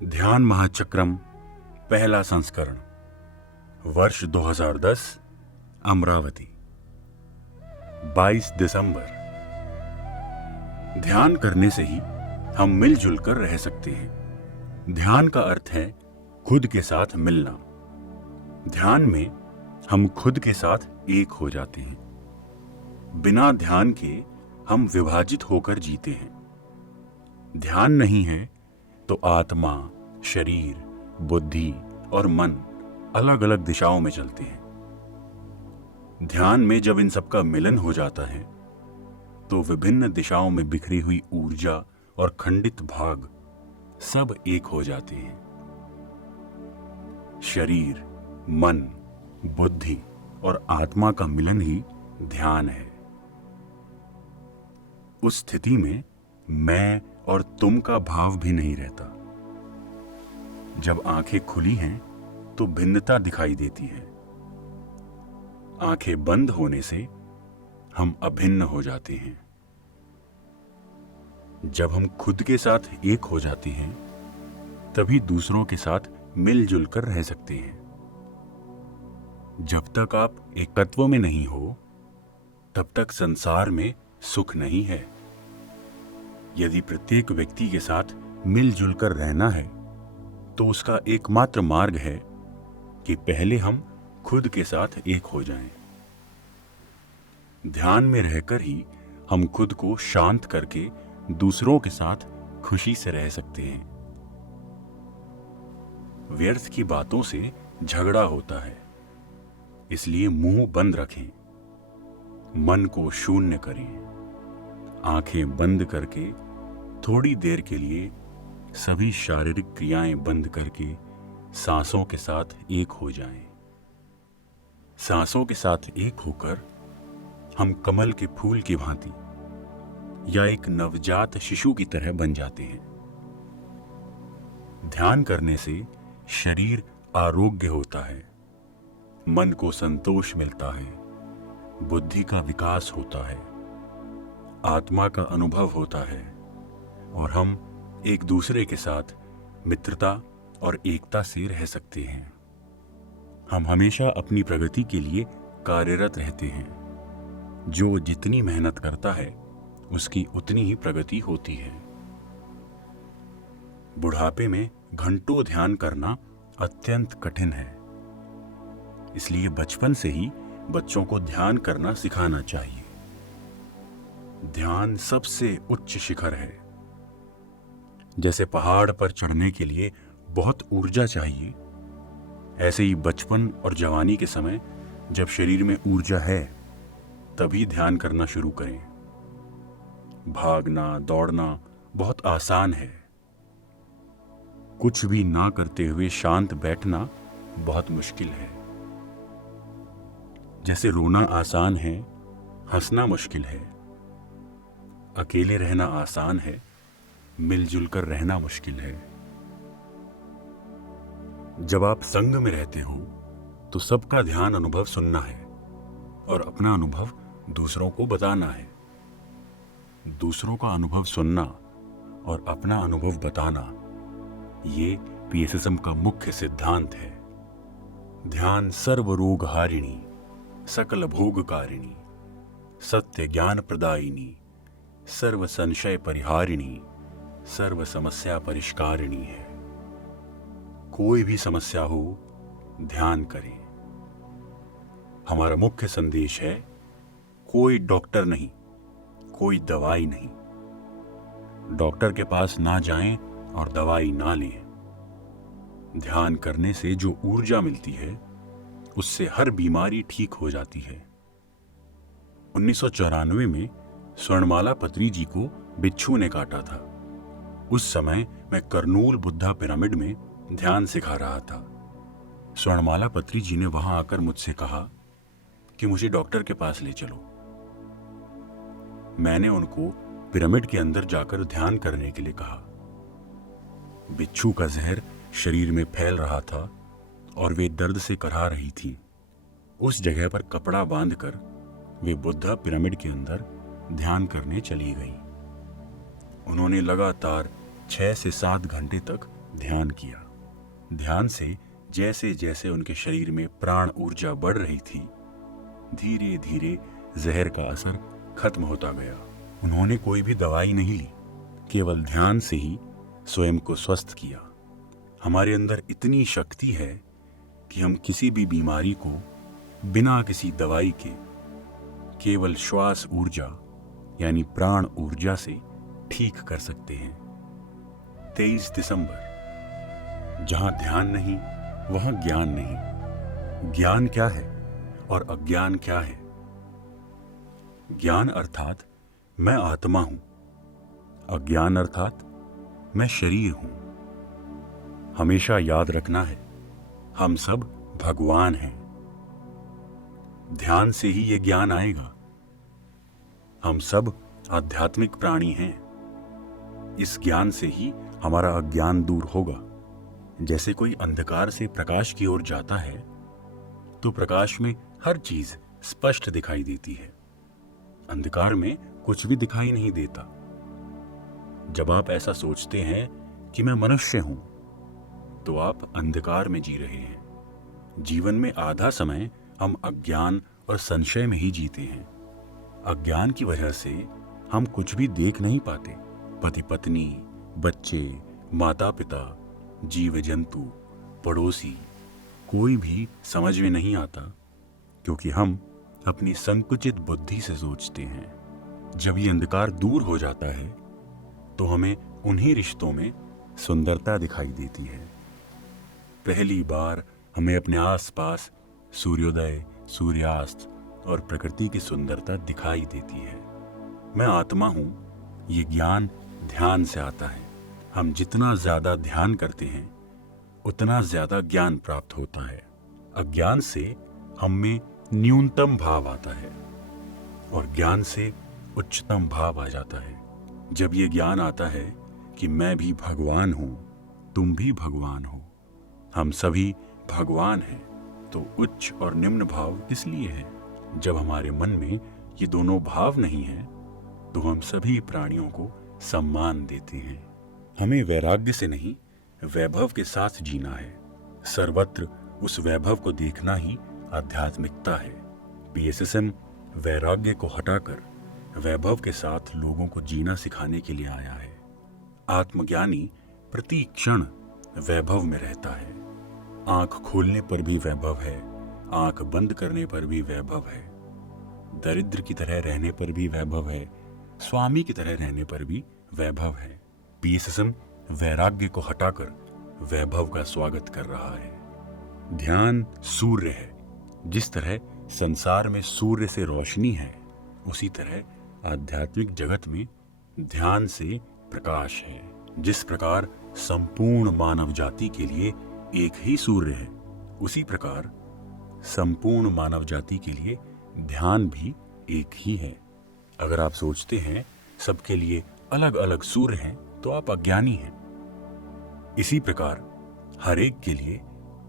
ध्यान महाचक्रम पहला संस्करण वर्ष 2010 अमरावती 22 दिसंबर। ध्यान करने से ही हम मिलजुल कर रह सकते हैं। ध्यान का अर्थ है खुद के साथ मिलना। ध्यान में हम खुद के साथ एक हो जाते हैं। बिना ध्यान के हम विभाजित होकर जीते हैं। ध्यान नहीं है तो आत्मा, शरीर, बुद्धि और मन अलग अलग दिशाओं में चलते हैं। ध्यान में जब इन सबका मिलन हो जाता है तो विभिन्न दिशाओं में बिखरी हुई ऊर्जा और खंडित भाग सब एक हो जाते हैं। शरीर, मन, बुद्धि और आत्मा का मिलन ही ध्यान है। उस स्थिति में मैं और तुम का भाव भी नहीं रहता। जब आंखें खुली हैं तो भिन्नता दिखाई देती है। आंखें बंद होने से हम अभिन्न हो जाते हैं। जब हम खुद के साथ एक हो जाते हैं तभी दूसरों के साथ मिलजुल कर रह सकते हैं। जब तक आप एकत्व में नहीं हो तब तक संसार में सुख नहीं है। यदि प्रत्येक व्यक्ति के साथ मिलजुल कर रहना है तो उसका एकमात्र मार्ग है कि पहले हम खुद के साथ एक हो जाएं। ध्यान में रहकर ही हम खुद को शांत करके दूसरों के साथ खुशी से रह सकते हैं। व्यर्थ की बातों से झगड़ा होता है, इसलिए मुंह बंद रखें, मन को शून्य करें, आंखें बंद करके थोड़ी देर के लिए सभी शारीरिक क्रियाएं बंद करके सांसों के साथ एक हो जाएं। सांसों के साथ एक होकर हम कमल के फूल की भांति या एक नवजात शिशु की तरह बन जाते हैं। ध्यान करने से शरीर आरोग्य होता है, मन को संतोष मिलता है, बुद्धि का विकास होता है, आत्मा का अनुभव होता है और हम एक दूसरे के साथ मित्रता और एकता से रह सकते हैं। हम हमेशा अपनी प्रगति के लिए कार्यरत रहते हैं। जो जितनी मेहनत करता है उसकी उतनी ही प्रगति होती है। बुढ़ापे में घंटों ध्यान करना अत्यंत कठिन है, इसलिए बचपन से ही बच्चों को ध्यान करना सिखाना चाहिए। ध्यान सबसे उच्च शिखर है। जैसे पहाड़ पर चढ़ने के लिए बहुत ऊर्जा चाहिए, ऐसे ही बचपन और जवानी के समय जब शरीर में ऊर्जा है तभी ध्यान करना शुरू करें। भागना, दौड़ना बहुत आसान है। कुछ भी ना करते हुए शांत बैठना बहुत मुश्किल है। जैसे रोना आसान है, हंसना मुश्किल है। अकेले रहना आसान है, मिलजुल कर रहना मुश्किल है। जब आप संग में रहते हो तो सबका ध्यान अनुभव सुनना है और अपना अनुभव दूसरों को बताना है। दूसरों का अनुभव सुनना और अपना अनुभव बताना, ये पीएसएसएम का मुख्य सिद्धांत है। ध्यान सर्व रोग हारिणी, सकल भोगकारिणी, सत्य ज्ञान प्रदायिनी, सर्व संशय परिहारिणी, सर्व समस्या परिष्कारिणी है। कोई भी समस्या हो, ध्यान करें। हमारा मुख्य संदेश है, कोई डॉक्टर नहीं, कोई दवाई नहीं। डॉक्टर के पास ना जाएं और दवाई ना लें। ध्यान करने से जो ऊर्जा मिलती है उससे हर बीमारी ठीक हो जाती है। 1994 में स्वर्णमाला पत्री जी को बिच्छू ने काटा था। उस समय मैं करनूल बुद्धा पिरामिड में ध्यान सिखा रहा था। स्वर्णमाला पत्री जी ने वहां आकर मुझसे कहा कि मुझे डॉक्टर के पास ले चलो। मैंने उनको पिरामिड के अंदर जाकर ध्यान करने के लिए कहा। बिच्छू का जहर शरीर में फैल रहा था और वे दर्द से कराह रही थी। उस जगह पर कपड़ा बांधकर वे बुद्धा पिरामिड के अंदर ध्यान करने चली गई। उन्होंने लगातार 6 से 7 घंटे तक ध्यान किया। ध्यान से जैसे जैसे उनके शरीर में प्राण ऊर्जा बढ़ रही थी, धीरे धीरे जहर का असर खत्म होता गया। उन्होंने कोई भी दवाई नहीं ली, केवल ध्यान से ही स्वयं को स्वस्थ किया। हमारे अंदर इतनी शक्ति है कि हम किसी भी बीमारी को बिना किसी दवाई के केवल श्वास ऊर्जा यानी प्राण ऊर्जा से ठीक कर सकते हैं। 23 दिसंबर, जहां ध्यान नहीं वहां ज्ञान नहीं। ज्ञान क्या है और अज्ञान क्या है? ज्ञान अर्थात मैं आत्मा हूं, अज्ञान अर्थात मैं शरीर हूं। हमेशा याद रखना है, हम सब भगवान हैं। ध्यान से ही ये ज्ञान आएगा। हम सब आध्यात्मिक प्राणी हैं। इस ज्ञान से ही हमारा अज्ञान दूर होगा। जैसे कोई अंधकार से प्रकाश की ओर जाता है तो प्रकाश में हर चीज स्पष्ट दिखाई देती है। अंधकार में कुछ भी दिखाई नहीं देता। जब आप ऐसा सोचते हैं कि मैं मनुष्य हूं, तो आप अंधकार में जी रहे हैं। जीवन में आधा समय हम अज्ञान और संशय में ही जीते हैं। अज्ञान की वजह से हम कुछ भी देख नहीं पाते। पति पत्नी, बच्चे, माता पिता, जीव जंतु, पड़ोसी, कोई भी समझ में नहीं आता, क्योंकि हम अपनी संकुचित बुद्धि से सोचते हैं। जब ये अंधकार दूर हो जाता है तो हमें उन्हीं रिश्तों में सुंदरता दिखाई देती है। पहली बार हमें अपने आसपास सूर्योदय, सूर्यास्त और प्रकृति की सुंदरता दिखाई देती है। मैं आत्मा हूं, ये ज्ञान ध्यान से आता है। हम जितना ज्यादा ध्यान करते हैं उतना ज्यादा ज्ञान प्राप्त होता है। अज्ञान से हम में न्यूनतम भाव आता है और ज्ञान से उच्चतम भाव आ जाता है। जब ये ज्ञान आता है कि मैं भी भगवान हूं, तुम भी भगवान हो, हम सभी भगवान हैं, तो उच्च और निम्न भाव किस लिए है? जब हमारे मन में ये दोनों भाव नहीं है तो हम सभी प्राणियों को सम्मान देते हैं। हमें वैराग्य से नहीं, वैभव के साथ जीना है। सर्वत्र उस वैभव को देखना ही आध्यात्मिकता है। PSSM वैराग्य को हटाकर वैभव के साथ लोगों को जीना सिखाने के लिए आया है। आत्मज्ञानी प्रति क्षण वैभव में रहता है। आंख खोलने पर भी वैभव है, आंख बंद करने पर भी वैभव है, दरिद्र की तरह रहने पर भी वैभव है, स्वामी की तरह रहने पर भी वैभव है। PSSM वैराग्य को हटाकर वैभव का स्वागत कर रहा है। ध्यान सूर्य है। जिस तरह संसार में सूर्य से रोशनी है, उसी तरह आध्यात्मिक जगत में ध्यान से प्रकाश है। जिस प्रकार संपूर्ण मानव जाति के लिए एक ही सूर्य है, उसी प्रकार संपूर्ण मानव जाति के लिए ध्यान भी एक ही है। अगर आप सोचते हैं सबके लिए अलग अलग सूर्य हैं, तो आप अज्ञानी हैं। इसी प्रकार हर एक के लिए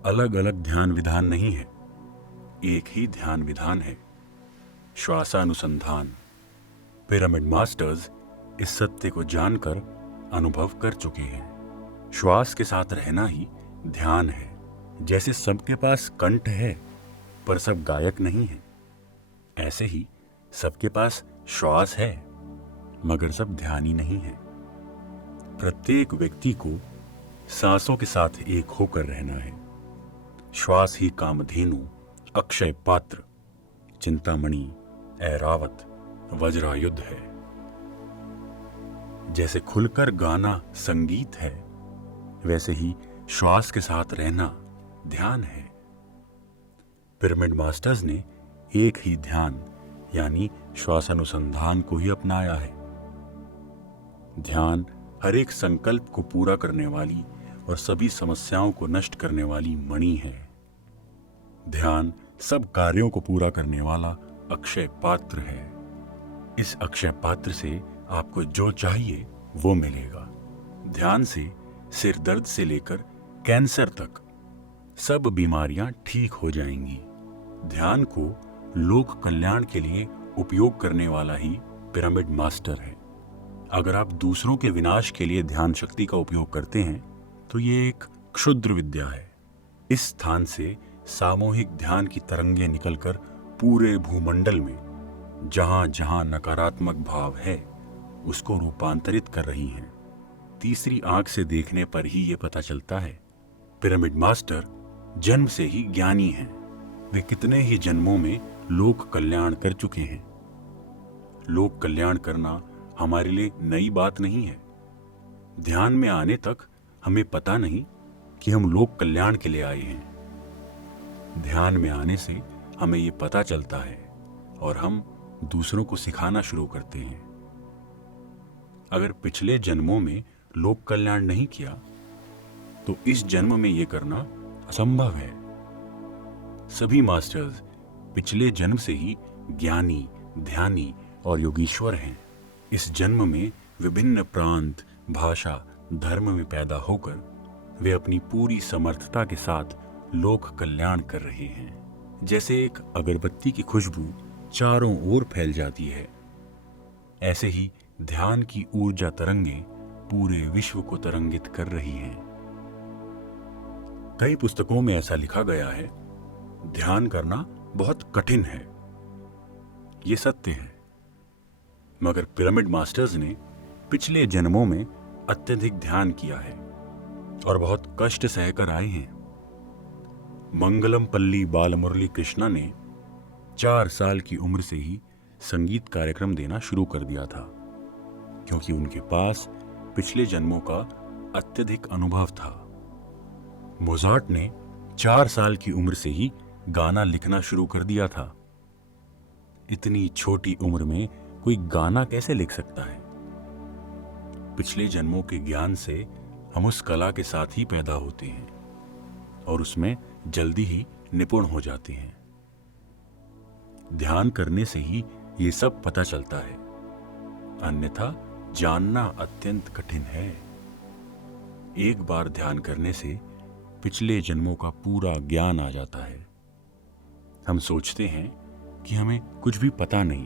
अलग अलग ध्यान विधान नहीं है, एक ही ध्यान विधान है, श्वासानुसंधान। पिरामिड मास्टर्स इस सत्य को जानकर अनुभव कर चुके हैं। श्वास के साथ रहना ही ध्यान है। जैसे सबके पास कंठ है पर सब गायक नहीं है, ऐसे ही सबके पास श्वास है मगर सब ध्यानी नहीं है। प्रत्येक व्यक्ति को सांसों के साथ एक होकर रहना है। श्वास ही कामधेनु, अक्षय पात्र, चिंतामणि, ऐरावत, वज्रायुध है। जैसे खुलकर गाना संगीत है, वैसे ही श्वास के साथ रहना ध्यान है। पिरामिड मास्टर्स ने एक ही ध्यान यानी श्वासानुसंधान को ही अपनाया है। ध्यान हर एक संकल्प को पूरा करने वाली और सभी समस्याओं को नष्ट करने वाली मणि है। ध्यान सब कार्यों को पूरा करने वाला अक्षय पात्र है। इस अक्षय पात्र से आपको जो चाहिए वो मिलेगा। ध्यान से सिर दर्द से लेकर कैंसर तक सब बीमारियां ठीक हो जाएंगी। ध्यान को लोक कल्याण के लिए उपयोग करने वाला ही पिरामिड मास्टर है। अगर आप दूसरों के विनाश के लिए ध्यान शक्ति का उपयोग करते हैं तो ये एक क्षुद्र विद्या है। इस स्थान से सामूहिक ध्यान की तरंगें निकलकर पूरे भूमंडल में जहां जहां नकारात्मक भाव है उसको रूपांतरित कर रही हैं। तीसरी आंख से देखने पर ही ये पता चलता है, पिरामिड मास्टर जन्म से ही ज्ञानी हैं। वे कितने ही जन्मों में लोक कल्याण कर चुके हैं। लोक कल्याण करना हमारे लिए नई बात नहीं है। ध्यान में आने तक हमें पता नहीं कि हम लोक कल्याण के लिए आए हैं। ध्यान में आने से हमें ये पता चलता है और हम दूसरों को सिखाना शुरू करते हैं। अगर पिछले जन्मों में लोक कल्याण नहीं किया तो इस जन्म में यह करना असंभव है। सभी मास्टर्स पिछले जन्म से ही ज्ञानी, ध्यानी और योगीश्वर हैं। इस जन्म में विभिन्न प्रांत, भाषा, धर्म में पैदा होकर वे अपनी पूरी समर्थता के साथ लोक कल्याण कर रहे हैं। जैसे एक अगरबत्ती की खुशबू चारों ओर फैल जाती है, ऐसे ही ध्यान की ऊर्जा तरंगें पूरे विश्व को तरंगित कर रही हैं। कई पुस्तकों में ऐसा लिखा गया है, ध्यान करना बहुत कठिन है। ये सत्य है, मगर पिरामिड मास्टर्स ने पिछले जन्मों में अत्यधिक ध्यान किया है और बहुत कष्ट सहकर आए हैं। मंगलम पल्ली बालमुरली कृष्णा ने 4 साल की उम्र से ही संगीत कार्यक्रम देना शुरू कर दिया था, क्योंकि उनके पास पिछले जन्मों का अत्यधिक अनुभव था। मोजार्ट ने 4 साल की उम्र से ही गाना लिखना शुरू कर दिया था। इतनी छोटी उम्र में कोई गाना कैसे लिख सकता है? पिछले जन्मों के ज्ञान से हम उस कला के साथ ही पैदा होते हैं और उसमें जल्दी ही निपुण हो जाते हैं। ध्यान करने से ही ये सब पता चलता है, अन्यथा जानना अत्यंत कठिन है। एक बार ध्यान करने से पिछले जन्मों का पूरा ज्ञान आ जाता है। हम सोचते हैं कि हमें कुछ भी पता नहीं,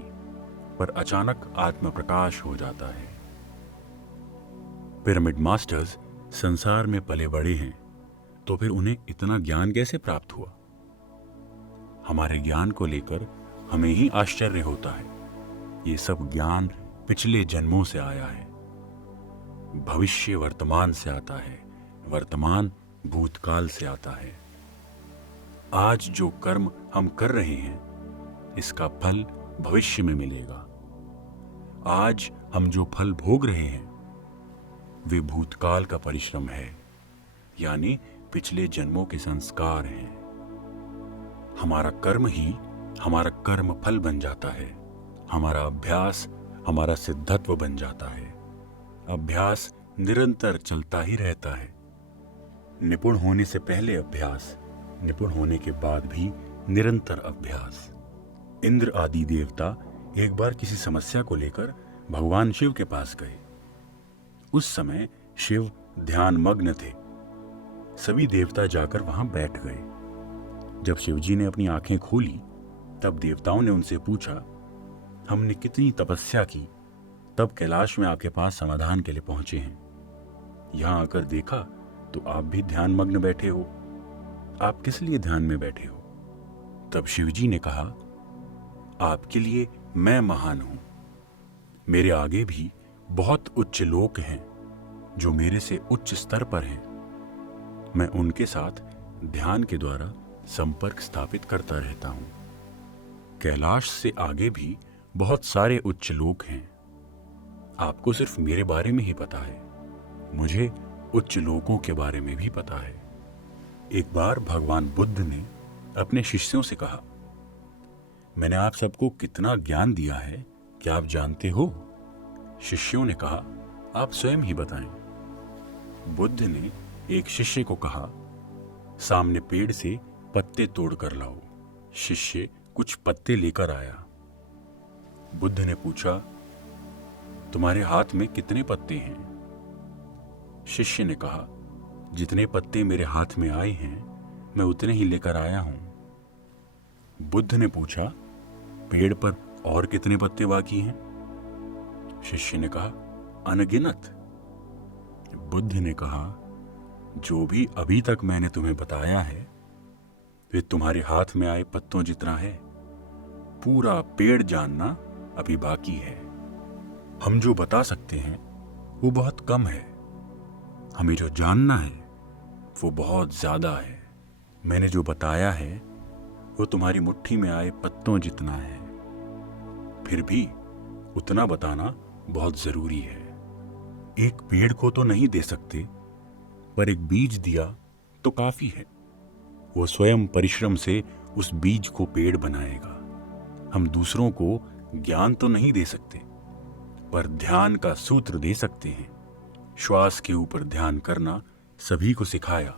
पर अचानक आत्म प्रकाश हो जाता है। पिरामिड मास्टर्स संसार में पले बड़े हैं, तो फिर उन्हें इतना ज्ञान कैसे प्राप्त हुआ? हमारे ज्ञान को लेकर हमें ही आश्चर्य होता है। ये सब ज्ञान पिछले जन्मों से आया है। भविष्य वर्तमान से आता है, वर्तमान भूतकाल से आता है। आज जो कर्म हम कर रहे हैं, इसका फल भविष्य में मिलेगा। आज हम जो फल भोग रहे हैं, वे भूतकाल का परिश्रम है, यानी पिछले जन्मों के संस्कार हैं। हमारा कर्म ही हमारा कर्म फल बन जाता है। हमारा अभ्यास हमारा सिद्धत्व बन जाता है। अभ्यास निरंतर चलता ही रहता है। निपुण होने से पहले अभ्यास, निपुण होने के बाद भी निरंतर अभ्यास। इंद्र आदि देवता एक बार किसी समस्या को लेकर भगवान शिव के पास गए। उस समय शिव ध्यान मग्न थे। सभी देवता जाकर वहां बैठ गए। जब शिवजी ने अपनी आंखें खोली, तब देवताओं ने उनसे पूछा, हमने कितनी तपस्या की, तब कैलाश में आपके पास समाधान के लिए पहुंचे हैं। यहां आकर देखा तो आप भी ध्यान मग्न बैठे हो। आप किस लिए ध्यान में बैठे हो? तब शिवजी ने कहा, आपके लिए मैं महान हूं। मेरे आगे भी बहुत उच्च लोक हैं जो मेरे से उच्च स्तर पर हैं। मैं उनके साथ ध्यान के द्वारा संपर्क स्थापित करता रहता हूं। कैलाश से आगे भी बहुत सारे उच्च लोक हैं। आपको सिर्फ मेरे बारे में ही पता है, मुझे उच्च लोकों के बारे में भी पता है। एक बार भगवान बुद्ध ने अपने शिष्यों से कहा, मैंने आप सबको कितना ज्ञान दिया है, क्या आप जानते हो? शिष्यों ने कहा, आप स्वयं ही बताएं। बुद्ध ने एक शिष्य को कहा, सामने पेड़ से पत्ते तोड़ कर लाओ। शिष्य कुछ पत्ते लेकर आया। बुद्ध ने पूछा, तुम्हारे हाथ में कितने पत्ते हैं? शिष्य ने कहा, जितने पत्ते मेरे हाथ में आए हैं, मैं उतने ही लेकर आया हूं। बुद्ध ने पूछा, पेड़ पर और कितने पत्ते बाकी हैं? शिष्य ने कहा, अनगिनत। बुद्ध ने कहा, जो भी अभी तक मैंने तुम्हें बताया है वे तुम्हारे हाथ में आए पत्तों जितना है। पूरा पेड़ जानना अभी बाकी है। हम जो बता सकते हैं वो बहुत कम है, हमें जो जानना है वो बहुत ज्यादा है। मैंने जो बताया है वो तुम्हारी मुट्ठी में आए पत्तों जितना है, फिर भी उतना बताना बहुत जरूरी है। एक पेड़ को तो नहीं दे सकते, पर एक बीज दिया तो काफी है। वो स्वयं परिश्रम से उस बीज को पेड़ बनाएगा। हम दूसरों को ज्ञान तो नहीं दे सकते, पर ध्यान का सूत्र दे सकते हैं। श्वास के ऊपर ध्यान करना सभी को सिखाया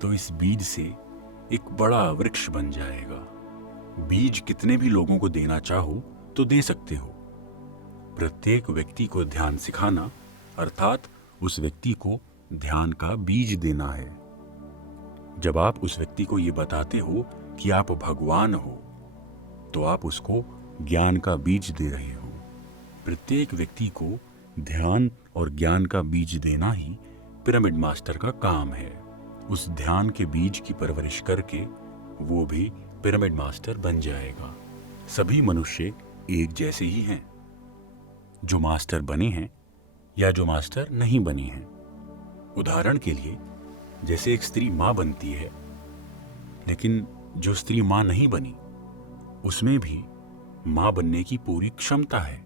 तो इस बीज से एक बड़ा वृक्ष बन जाएगा। बीज कितने भी लोगों को देना चाहो तो दे सकते हो। प्रत्येक व्यक्ति को ध्यान सिखाना अर्थात उस व्यक्ति को ध्यान का बीज देना है। जब आप उस व्यक्ति को ये बताते हो कि आप भगवान हो तो आप उसको ज्ञान का बीज दे रहे हो। प्रत्येक व्यक्ति को ध्यान और ज्ञान का बीज देना ही पिरामिड मास्टर का काम है। उस ध्यान के बीज की परवरिश करके वो भी पिरामिड मास्टर बन जाएगा। सभी मनुष्य एक जैसे ही हैं, जो मास्टर बने हैं या जो मास्टर नहीं बने हैं। उदाहरण के लिए जैसे एक स्त्री मां बनती है, लेकिन जो स्त्री मां नहीं बनी उसमें भी मां बनने की पूरी क्षमता है।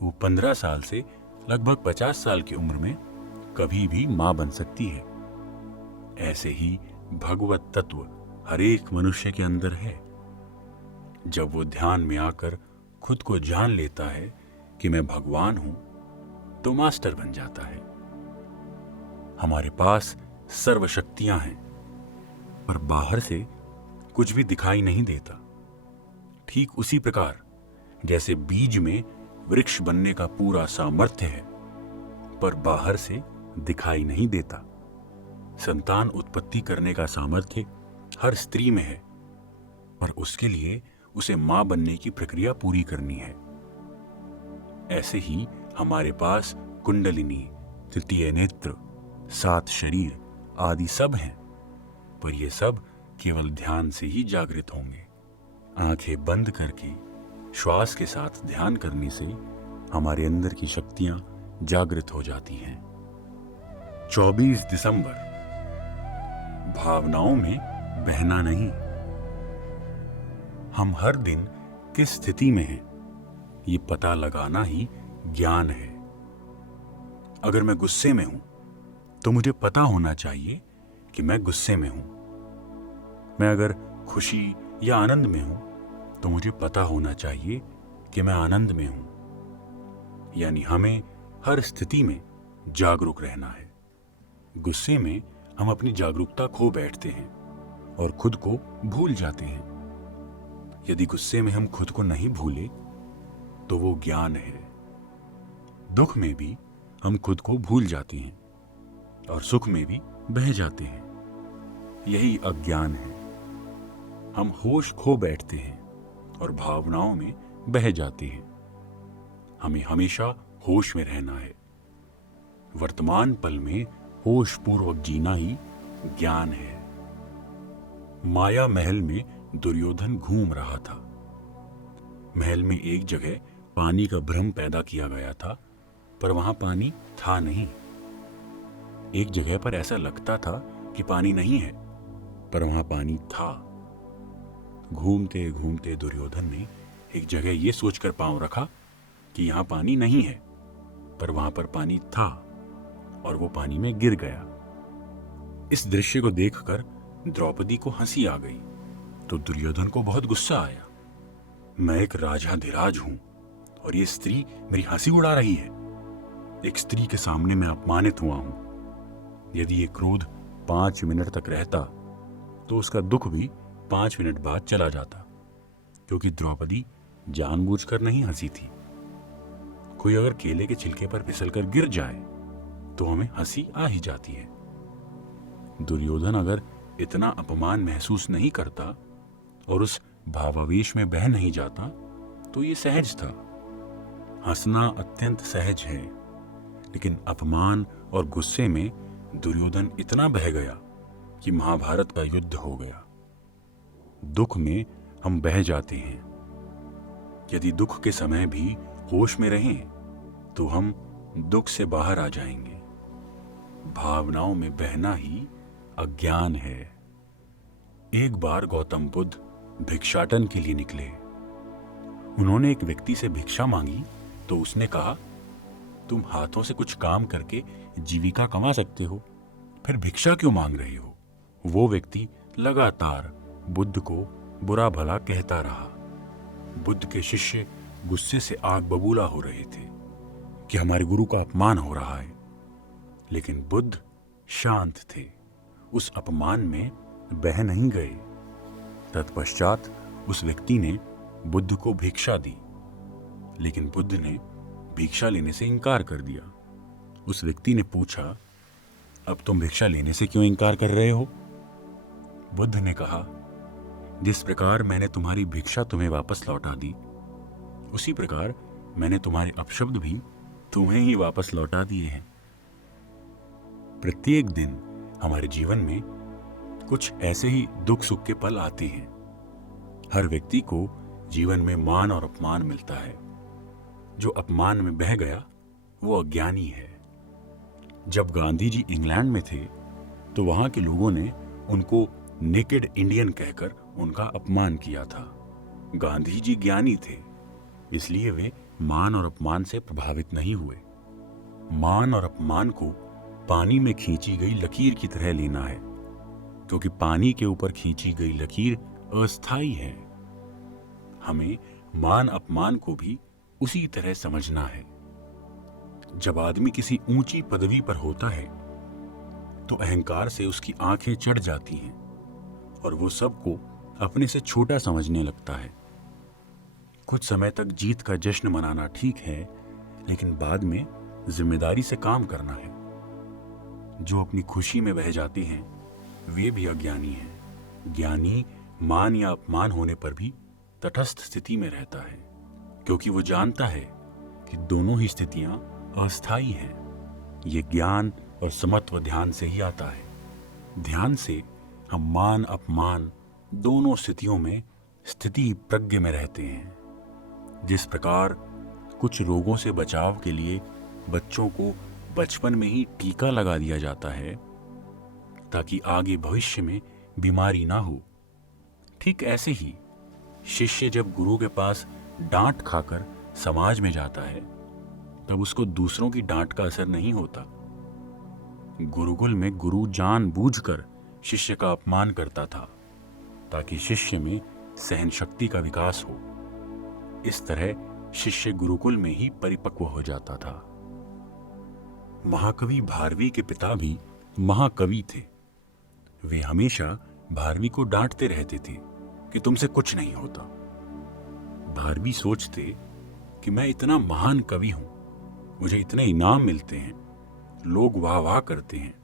वो 15 साल से लगभग 50 साल की उम्र में कभी भी मां बन सकती है। ऐसे ही भगवत तत्व हर एक मनुष्य के अंदर है। जब वो ध्यान में आकर खुद को जान लेता है कि मैं भगवान हूं, तो मास्टर बन जाता है। हमारे पास सर्व शक्तियां हैं, पर बाहर से कुछ भी दिखाई नहीं देता। ठीक उसी प्रकार जैसे बीज में वृक्ष बनने का पूरा सामर्थ्य है, पर बाहर से दिखाई नहीं देता। संतान उत्पत्ति करने का सामर्थ्य हर स्त्री में है, पर उसके लिए उसे मां बनने की प्रक्रिया पूरी करनी है। ऐसे ही हमारे पास कुंडलिनी, तृतीय नेत्र, 7 शरीर आदि सब हैं, पर ये सब केवल ध्यान से ही जागृत होंगे। आंखें बंद करके श्वास के साथ ध्यान करने से हमारे अंदर की शक्तियां जागृत हो जाती हैं। 24 दिसंबर, भावनाओं में बहना नहीं। हम हर दिन किस स्थिति में हैं ये पता लगाना ही ज्ञान है। अगर मैं गुस्से में हूं तो मुझे पता होना चाहिए कि मैं गुस्से में हूं। मैं अगर खुशी या आनंद में हूं तो मुझे पता होना चाहिए कि मैं आनंद में हूं। यानी हमें हर स्थिति में जागरूक रहना है। गुस्से में हम अपनी जागरूकता खो बैठते हैं और खुद को भूल जाते हैं। यदि गुस्से में हम खुद को नहीं भूले तो वो ज्ञान है। दुख में भी हम खुद को भूल जाते हैं और सुख में भी बह जाते हैं। यही अज्ञान है। हम होश खो बैठते हैं और भावनाओं में बह जाते हैं। हमें हमेशा होश में रहना है। वर्तमान पल में होश पूर्वक जीना ही ज्ञान है। माया महल में दुर्योधन घूम रहा था। महल में एक जगह पानी का भ्रम पैदा किया गया था, पर वहां पानी था नहीं। एक जगह पर ऐसा लगता था कि पानी नहीं है, पर वहां पानी था। घूमते घूमते दुर्योधन ने एक जगह यह सोचकर पांव रखा कि यहां पानी नहीं है, पर वहां पर पानी था और वो पानी में गिर गया। इस दृश्य को देखकर द्रौपदी को हंसी आ गई तो दुर्योधन को बहुत गुस्सा आया। मैं एक राजाधिराज हूं और ये स्त्री मेरी हंसी उड़ा रही है। एक स्त्री के सामने मैं अपमानित हुआ हूं। यदि ये क्रोध 5 मिनट तक रहता तो उसका दुख भी 5 मिनट बाद चला जाता, क्योंकि द्रौपदी जानबूझकर नहीं हंसी थी। कोई अगर केले के छिलके पर फिसलकर गिर जाए तो हमें हंसी आ ही जाती है। दुर्योधन अगर इतना अपमान महसूस नहीं करता और उस भावावेश में बह नहीं जाता तो ये सहज था। हंसना अत्यंत सहज है, लेकिन अपमान और गुस्से में दुर्योधन इतना बह गया कि महाभारत का युद्ध हो गया। दुख में हम बह जाते हैं। यदि दुख के समय भी होश में रहें तो हम दुख से बाहर आ जाएंगे। भावनाओं में बहना ही अज्ञान है। एक बार गौतम बुद्ध भिक्षाटन के लिए निकले। उन्होंने एक व्यक्ति से भिक्षा मांगी तो उसने कहा, तुम हाथों से कुछ काम करके जीविका कमा सकते हो, फिर भिक्षा क्यों मांग रहे हो? वो व्यक्ति लगातार बुद्ध को बुरा भला कहता रहा। बुद्ध के शिष्य गुस्से से आग बबूला हो रहे थे कि हमारे गुरु का अपमान हो रहा है, लेकिन बुद्ध शांत थे, उस अपमान में बह नहीं गए। तत्पश्चात उस व्यक्ति ने बुद्ध को भिक्षा दी, लेकिन बुद्ध ने भिक्षा लेने से इनकार कर दिया। उस व्यक्ति ने पूछा, अब तुम भिक्षा लेने से क्यों इनकार कर रहे हो? बुद्ध ने कहा, जिस प्रकार मैंने तुम्हारी भिक्षा तुम्हें वापस लौटा दी, उसी प्रकार मैंने तुम्हारे अपशब्द भी तुम्हें ही वापस लौटा दिए हैं। प्रत्येक दिन हमारे जीवन में कुछ ऐसे ही दुख सुख के पल आते हैं। हर व्यक्ति को जीवन में मान और अपमान मिलता है। जो अपमान में बह गया वो अज्ञानी है। जब गांधी जी इंग्लैंड में थे तो वहां के लोगों ने उनको नेकेड इंडियन कहकर उनका अपमान किया था। गांधी जी ज्ञानी थे, इसलिए वे मान और अपमान से प्रभावित नहीं हुए। मान और अपमान को पानी में खींची गई लकीर की तरह लेना है, क्योंकि पानी के ऊपर खींची गई लकीर अस्थायी है। हमें मान अपमान को भी उसी तरह समझना है। जब आदमी किसी ऊंची पदवी पर होता है तो अहंकार से उसकी आंखें चढ़ जाती हैं और वो सबको अपने से छोटा समझने लगता है। कुछ समय तक जीत का जश्न मनाना ठीक है, लेकिन बाद में जिम्मेदारी से काम करना है। जो अपनी खुशी में बह जाते हैं वे भी अज्ञानी हैं। ज्ञानी मान या अपमान होने पर भी तटस्थ स्थिति में रहता है, क्योंकि वो जानता है कि दोनों ही स्थितियां अस्थायी हैं। ये ज्ञान और समत्व ध्यान से ही आता है। ध्यान से हम मान अपमान दोनों स्थितियों में स्थिति प्रज्ञ में रहते हैं। जिस प्रकार कुछ रोगों से बचाव के लिए बच्चों को बचपन में ही टीका लगा दिया जाता है ताकि आगे भविष्य में बीमारी ना हो, ठीक ऐसे ही शिष्य जब गुरु के पास डांट खाकर समाज में जाता है तब उसको दूसरों की डांट का असर नहीं होता। गुरुकुल में गुरु जानबूझकर शिष्य का अपमान करता था ताकि शिष्य में सहन शक्ति का विकास हो। इस तरह शिष्य गुरुकुल में ही परिपक्व हो जाता था। महाकवि भारवी के पिता भी महाकवि थे। वे हमेशा भारवी को डांटते रहते थे कि तुमसे कुछ नहीं होता। भारवी सोचते कि मैं इतना महान कवि हूं, मुझे इतने इनाम मिलते हैं, लोग वाह वाह करते हैं,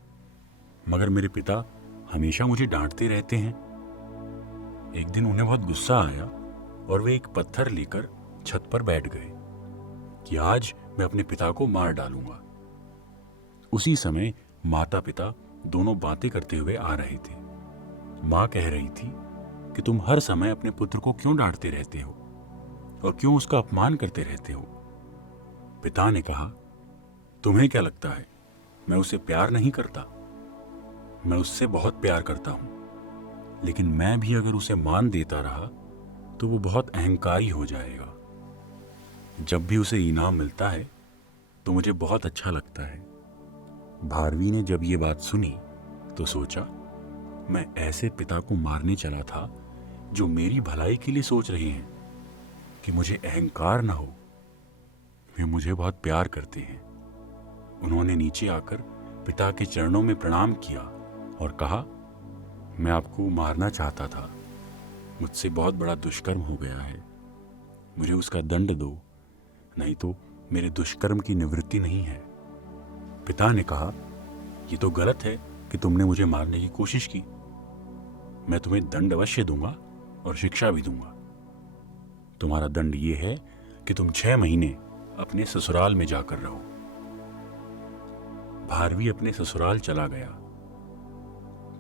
मगर मेरे पिता हमेशा मुझे डांटते रहते हैं। एक दिन उन्हें बहुत गुस्सा आया और वे एक पत्थर लेकर छत पर बैठ गए कि आज मैं अपने पिता को मार डालूंगा। उसी समय माता पिता दोनों बातें करते हुए आ रहे थे। माँ कह रही थी कि तुम हर समय अपने पुत्र को क्यों डांटते रहते हो और क्यों उसका अपमान करते रहते हो। पिता ने कहा, तुम्हें क्या लगता है मैं उसे प्यार नहीं करता? मैं उससे बहुत प्यार करता हूं, लेकिन मैं भी अगर उसे मान देता रहा तो वो बहुत अहंकारी हो जाएगा। जब भी उसे इनाम मिलता है तो मुझे बहुत अच्छा लगता है। भारवी ने जब ये बात सुनी तो सोचा, मैं ऐसे पिता को मारने चला था जो मेरी भलाई के लिए सोच रहे हैं कि मुझे अहंकार ना हो। वे मुझे बहुत प्यार करते हैं। उन्होंने नीचे आकर पिता के चरणों में प्रणाम किया और कहा, मैं आपको मारना चाहता था, मुझसे बहुत बड़ा दुष्कर्म हो गया है, मुझे उसका दंड दो, नहीं तो मेरे दुष्कर्म की निवृत्ति नहीं है। पिता ने कहा, ये तो गलत है कि तुमने मुझे मारने की कोशिश की। मैं तुम्हें दंड अवश्य दूंगा और शिक्षा भी दूंगा। तुम्हारा दंड ये है कि तुम 6 महीने अपने ससुराल में जाकर रहो। भारवी अपने ससुराल चला गया।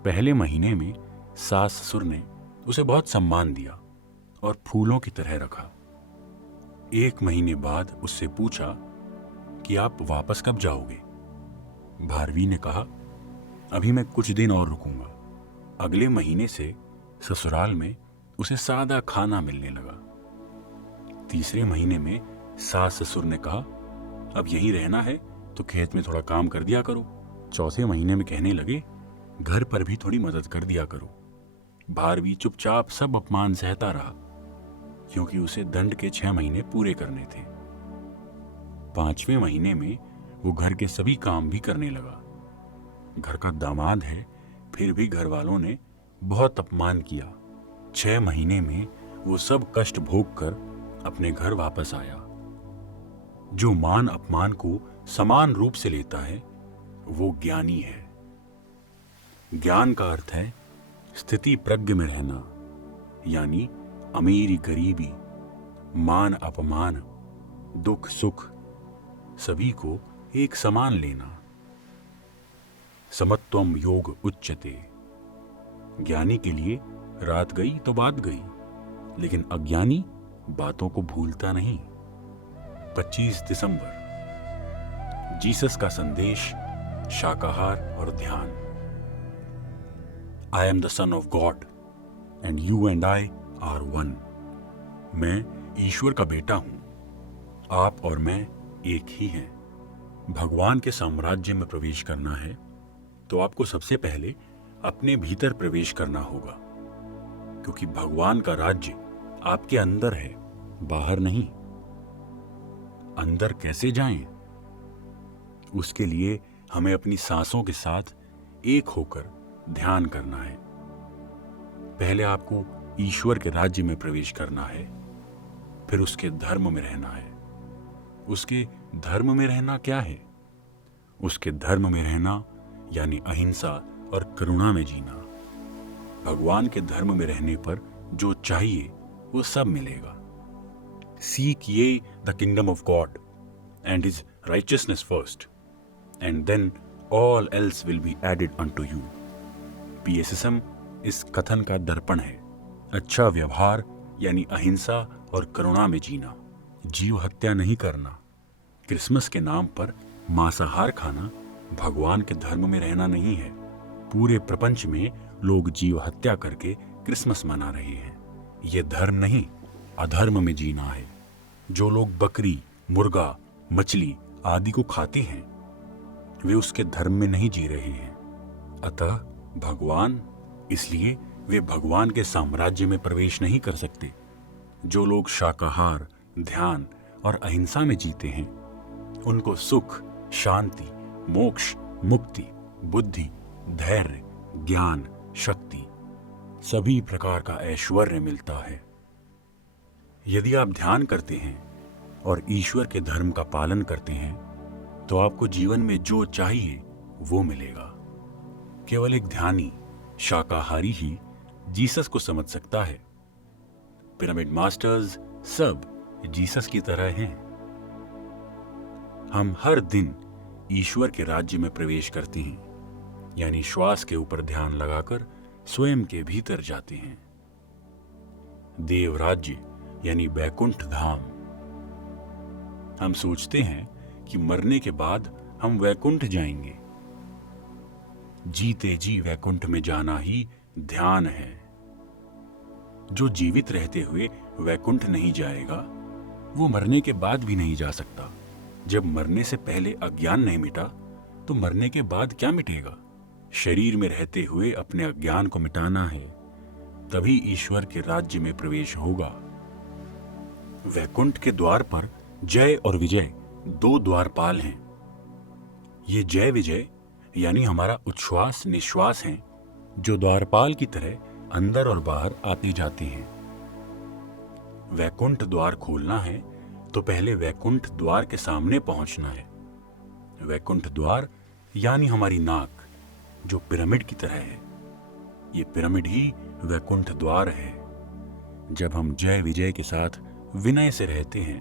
पहले महीने में सास ससुर ने उसे बहुत सम्मान दिया और फूलों की तरह रखा। 1 महीने बाद उससे पूछा कि आप वापस कब जाओगे? भारवी ने कहा, अभी मैं कुछ दिन और रुकूंगा। अगले महीने से ससुराल में उसे सादा खाना मिलने लगा। तीसरे महीने में सास ससुर ने कहा, अब यहीं रहना है तो खेत में थोड़ा काम कर दिया करो। चौथे महीने में कहने लगे, घर पर भी थोड़ी मदद कर दिया करो। भारवी चुपचाप सब अपमान सहता रहा, क्योंकि उसे दंड के 6 महीने पूरे करने थे। 5वें महीने में वो घर के सभी काम भी करने लगा। घर का दामाद है, फिर भी घर वालों ने बहुत अपमान किया। 6 महीने में वो सब कष्ट भोग कर अपने घर वापस आया। जो मान अपमान को समान रूप से लेता है वो ज्ञानी है। ज्ञान का अर्थ है स्थिति प्रज्ञ में रहना, यानी अमीरी गरीबी, मान अपमान, दुख सुख सभी को एक समान लेना। समत्वम योग उच्यते। ज्ञानी के लिए रात गई तो बात गई, लेकिन अज्ञानी बातों को भूलता नहीं। 25 दिसंबर, जीसस का संदेश, शाकाहार और ध्यान। I am the son of God and you and I R one. मैं ईश्वर का बेटा हूं, आप और मैं एक ही हैं। भगवान के साम्राज्य में प्रवेश करना है तो आपको सबसे पहले अपने भीतर प्रवेश करना होगा, क्योंकि भगवान का राज्य आपके अंदर है, बाहर नहीं। अंदर कैसे जाएं? उसके लिए हमें अपनी सांसों के साथ एक होकर ध्यान करना है। पहले आपको ईश्वर के राज्य में प्रवेश करना है, फिर उसके धर्म में रहना है। उसके धर्म में रहना क्या है? उसके धर्म में रहना यानी अहिंसा और करुणा में जीना। भगवान के धर्म में रहने पर जो चाहिए वो सब मिलेगा। Seek ye the kingdom of God and his righteousness first, and then all else will be added unto you. PSSM इस कथन का दर्पण है। अच्छा व्यवहार यानी अहिंसा और करुणा में जीना, जीव हत्या नहीं करना, क्रिसमस के नाम पर मांसाहार खाना भगवान के धर्म में रहना नहीं है। पूरे प्रपंच में लोग जीव हत्या करके क्रिसमस मना रहे हैं। ये धर्म नहीं, अधर्म में जीना है। जो लोग बकरी, मुर्गा, मछली आदि को खाते हैं वे उसके धर्म में नहीं जी रहे हैं। अतः भगवान, इसलिए वे भगवान के साम्राज्य में प्रवेश नहीं कर सकते। जो लोग शाकाहार, ध्यान और अहिंसा में जीते हैं उनको सुख, शांति, मोक्ष, मुक्ति, बुद्धि, धैर्य, ज्ञान, शक्ति, सभी प्रकार का ऐश्वर्य मिलता है। यदि आप ध्यान करते हैं और ईश्वर के धर्म का पालन करते हैं तो आपको जीवन में जो चाहिए वो मिलेगा। केवल एक ध्यानी, शाकाहारी ही जीसस को समझ सकता है। पिरामिड मास्टर्स सब जीसस की तरह हैं। हम हर दिन ईश्वर के राज्य में प्रवेश करते हैं, यानी श्वास के ऊपर ध्यान लगाकर स्वयं के भीतर जाते हैं। देव राज्य यानी बैकुंठ धाम। हम सोचते हैं कि मरने के बाद हम वैकुंठ जाएंगे। जीते जी वैकुंठ में जाना ही ध्यान है। जो जीवित रहते हुए वैकुंठ नहीं जाएगा वो मरने के बाद भी नहीं जा सकता। जब मरने से पहले अज्ञान नहीं मिटा तो मरने के बाद क्या मिटेगा? शरीर में रहते हुए अपने अज्ञान को मिटाना है, तभी ईश्वर के राज्य में प्रवेश होगा। वैकुंठ के द्वार पर जय और विजय 2 द्वारपाल हैं। ये जय विजय यानी हमारा उच्छ्वास निश्वास हैं, जो द्वारपाल की तरह अंदर और बाहर आते जाते हैं। वैकुंठ द्वार खोलना है तो पहले वैकुंठ द्वार के सामने पहुंचना है। वैकुंठ द्वार यानी हमारी नाक, जो पिरामिड की तरह है। ये पिरामिड ही वैकुंठ द्वार है। जब हम जय विजय के साथ विनय से रहते हैं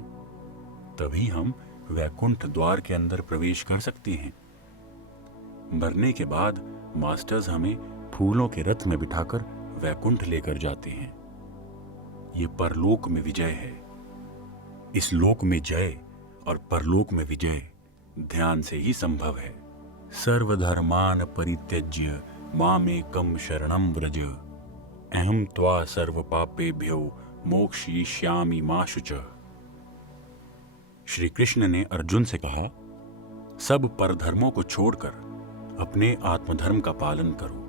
तभी हम वैकुंठ द्वार के अंदर प्रवेश कर सकते हैं। मरने के बाद मास्टर्स हमें फूलों के रथ में बिठाकर वैकुंठ लेकर जाते हैं। ये परलोक में विजय है। इस लोक में जय और परलोक में विजय ध्यान से ही संभव है। सर्वधर्मान परित्यज्य मामेकं शरणं व्रज, अहं त्वा सर्व पापेभ्यो मोक्षयिष्यामि मा शुचः। श्री कृष्ण ने अर्जुन से कहा, सब परधर्मों को छोड़कर अपने आत्मधर्म का पालन करो।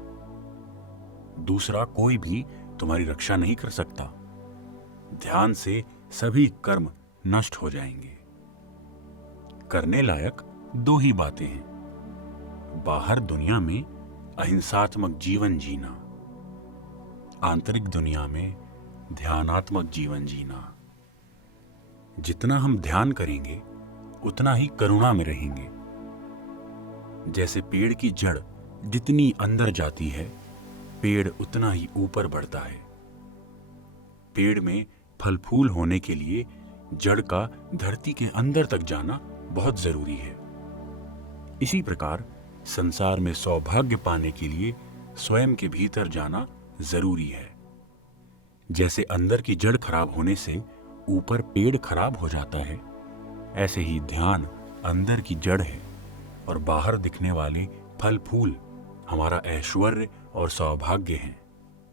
दूसरा कोई भी तुम्हारी रक्षा नहीं कर सकता। ध्यान से सभी कर्म नष्ट हो जाएंगे। करने लायक दो ही बातें हैं, बाहर दुनिया में अहिंसात्मक जीवन जीना, आंतरिक दुनिया में ध्यानात्मक जीवन जीना। जितना हम ध्यान करेंगे उतना ही करुणा में रहेंगे। जैसे पेड़ की जड़ जितनी अंदर जाती है, पेड़ उतना ही ऊपर बढ़ता है। पेड़ में फल फूल होने के लिए जड़ का धरती के अंदर तक जाना बहुत जरूरी है। इसी प्रकार संसार में सौभाग्य पाने के लिए स्वयं के भीतर जाना जरूरी है। जैसे अंदर की जड़ खराब होने से ऊपर पेड़ खराब हो जाता है, ऐसे ही ध्यान अंदर की जड़ है और बाहर दिखने वाले फल फूल हमारा ऐश्वर्य और सौभाग्य है।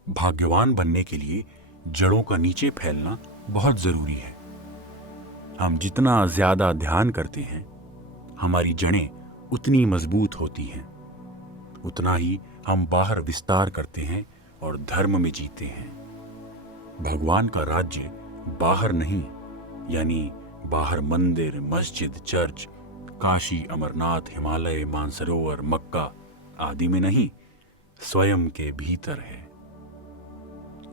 भाग्यवान बनने के लिए जड़ों का नीचे फैलना बहुत जरूरी है। हम जितना ज्यादा ध्यान करते हैं, हमारी जड़ें उतनी मजबूत होती हैं, उतना ही हम बाहर विस्तार करते हैं और धर्म में जीते हैं। भगवान का राज्य बाहर नहीं, यानी बाहर मंदिर, मस्जिद, चर्च, काशी, अमरनाथ, हिमालय, मानसरोवर, मक्का आदि में नहीं, स्वयं के भीतर है।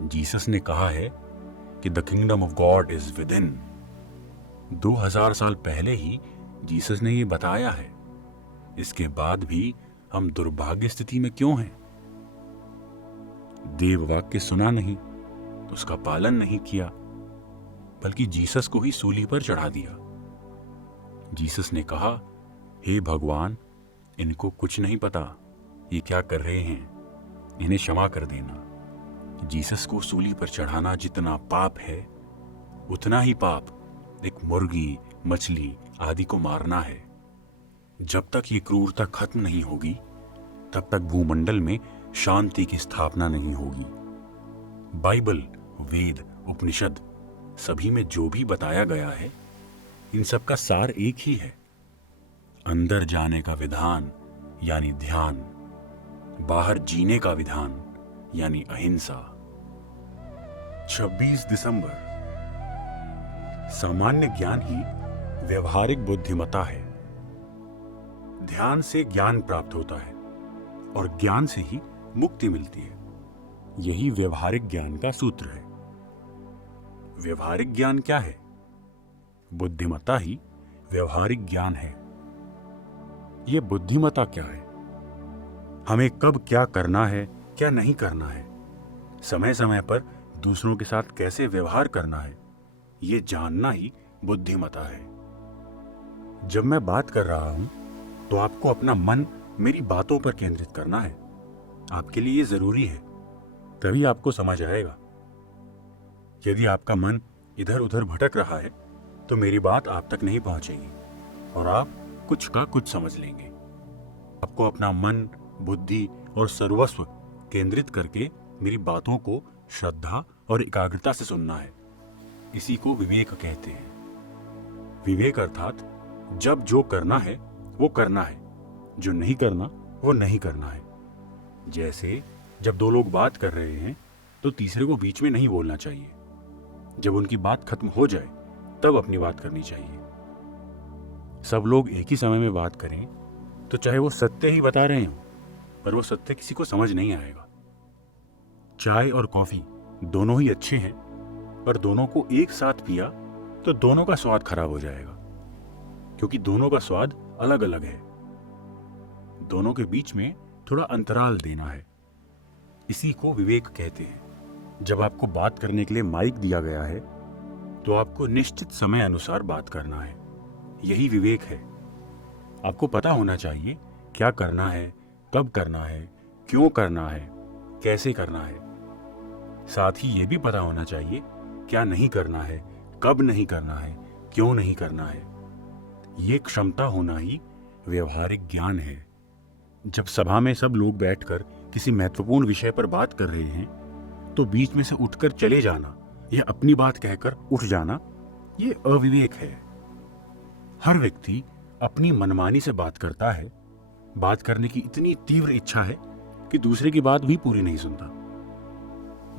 जीसस ने कहा है कि the kingdom of God is with in. 2000 साल पहले ही जीसस ने ये बताया है। इसके बाद भी हम दुर्भाग्य स्थिति में क्यों हैं? देव वाक्य सुना नहीं, उसका पालन नहीं किया, बल्कि जीसस को ही सूली पर चढ़ा दिया। जीसस ने कहा, हे भगवान, इनको कुछ नहीं पता, ये क्या कर रहे हैं, इन्हें क्षमा कर देना। जीसस को सूली पर चढ़ाना जितना पाप है, उतना ही पाप एक मुर्गी, मछली आदि को मारना है। जब तक ये क्रूरता खत्म नहीं होगी, तब तक भूमंडल में शांति की स्थापना नहीं होगी। बाइबल, वेद, उपनिषद सभी में जो भी बताया गया है, इन सब का सार एक ही है। अंदर जाने का विधान यानी ध्यान, बाहर जीने का विधान यानी अहिंसा। 26 दिसंबर। सामान्य ज्ञान ही व्यवहारिक बुद्धिमत्ता है। ध्यान से ज्ञान प्राप्त होता है और ज्ञान से ही मुक्ति मिलती है। यही व्यवहारिक ज्ञान का सूत्र है। व्यवहारिक ज्ञान क्या है? बुद्धिमत्ता ही व्यवहारिक ज्ञान है। यह बुद्धिमत्ता क्या है? हमें कब क्या करना है, क्या नहीं करना है, समय समय पर दूसरों के साथ कैसे व्यवहार करना है, यह जानना ही बुद्धिमत्ता है। जब मैं बात कर रहा हूं, तो आपको अपना मन मेरी बातों पर केंद्रित करना है। आपके लिए यह जरूरी है, तभी आपको समझ आएगा। यदि आपका मन इधर उधर भटक रहा है, तो मेरी बात आप तक नहीं पहुंचेगी और आप कुछ का कुछ समझ लेंगे। आपको अपना मन, बुद्धि और सर्वस्व केंद्रित करके मेरी बातों को श्रद्धा और एकाग्रता से सुनना है। इसी को विवेक कहते हैं। विवेक अर्थात जब जो करना है वो करना है, जो नहीं करना वो नहीं करना है। जैसे जब दो लोग बात कर रहे हैं तो तीसरे को बीच में नहीं बोलना चाहिए। जब उनकी बात खत्म हो जाए तब अपनी बात करनी चाहिए। सब लोग एक ही समय में बात करें तो चाहे वो सत्य ही बता रहे हों, पर वो सत्य किसी को समझ नहीं आएगा। चाय और कॉफी दोनों ही अच्छे हैं, पर दोनों को एक साथ पिया तो दोनों का स्वाद खराब हो जाएगा, क्योंकि दोनों का स्वाद अलग अलग है। दोनों के बीच में थोड़ा अंतराल देना है। इसी को विवेक कहते हैं। जब आपको बात करने के लिए माइक दिया गया है, तो आपको निश्चित समय अनुसार बात करना है। यही विवेक है। आपको पता होना चाहिए क्या करना है, कब करना है, क्यों करना है, कैसे करना है। साथ ही ये भी पता होना चाहिए क्या नहीं करना है, कब नहीं करना है, क्यों नहीं करना है। ये क्षमता होना ही व्यवहारिक ज्ञान है। जब सभा में सब लोग बैठकर किसी महत्वपूर्ण विषय पर बात कर रहे हैं तो बीच में से उठकर चले जाना या अपनी बात कहकर उठ जाना, ये अविवेक है। हर व्यक्ति अपनी मनमानी से बात करता है। बात करने की इतनी तीव्र इच्छा है कि दूसरे की बात भी पूरी नहीं सुनता।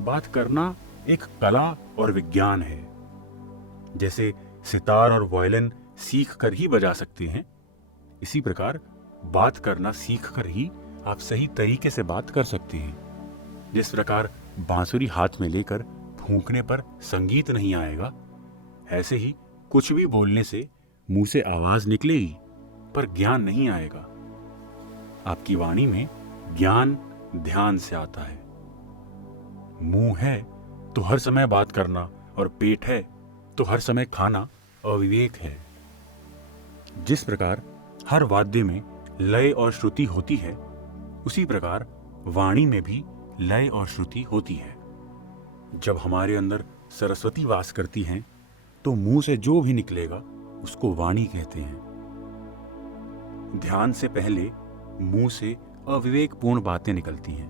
बात करना एक कला और विज्ञान है। जैसे सितार और वायलिन सीख कर ही बजा सकते हैं, इसी प्रकार बात करना सीख कर ही आप सही तरीके से बात कर सकते हैं। जिस प्रकार बांसुरी हाथ में लेकर फूंकने पर संगीत नहीं आएगा, ऐसे ही कुछ भी बोलने से मुंह से आवाज निकलेगी पर ज्ञान नहीं आएगा। आपकी वाणी में ज्ञान ध्यान से आता है। मुंह है तो हर समय बात करना और पेट है तो हर समय खाना अविवेक है। जिस प्रकार हर वाद्य में लय और श्रुति होती है, उसी प्रकार वाणी में भी लय और श्रुति होती है। जब हमारे अंदर सरस्वती वास करती हैं तो मुंह से जो भी निकलेगा उसको वाणी कहते हैं। ध्यान से पहले मुंह से अविवेकपूर्ण बातें निकलती हैं,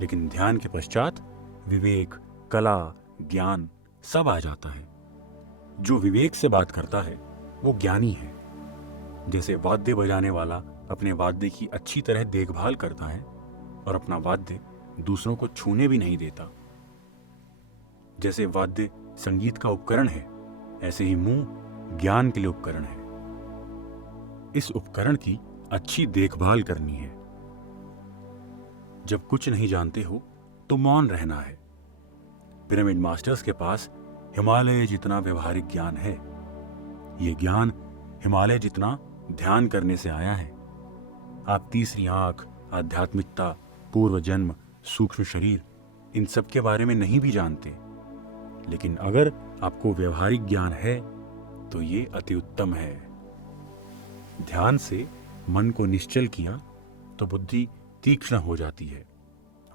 लेकिन ध्यान के पश्चात विवेक, कला, ज्ञान सब आ जाता है। जो विवेक से बात करता है वो ज्ञानी है। जैसे वाद्य बजाने वाला अपने वाद्य की अच्छी तरह देखभाल करता है और अपना वाद्य दूसरों को छूने भी नहीं देता। जैसे वाद्य संगीत का उपकरण है, ऐसे ही मुंह ज्ञान के लिए उपकरण है। इस उपकरण की अच्छी देखभाल करनी है। जब कुछ नहीं जानते हो तो मौन रहना है। पिरामिड मास्टर्स के पास हिमालय जितना व्यवहारिक ज्ञान है। यह ज्ञान हिमालय जितना ध्यान करने से आया है। आप तीसरी आंख, आध्यात्मिकता, पूर्व जन्म, सूक्ष्म शरीर, इन सब के बारे में नहीं भी जानते, लेकिन अगर आपको व्यवहारिक ज्ञान है तो ये अति उत्तम है। ध्यान से मन को निश्चल किया तो बुद्धि तीक्ष्ण हो जाती है,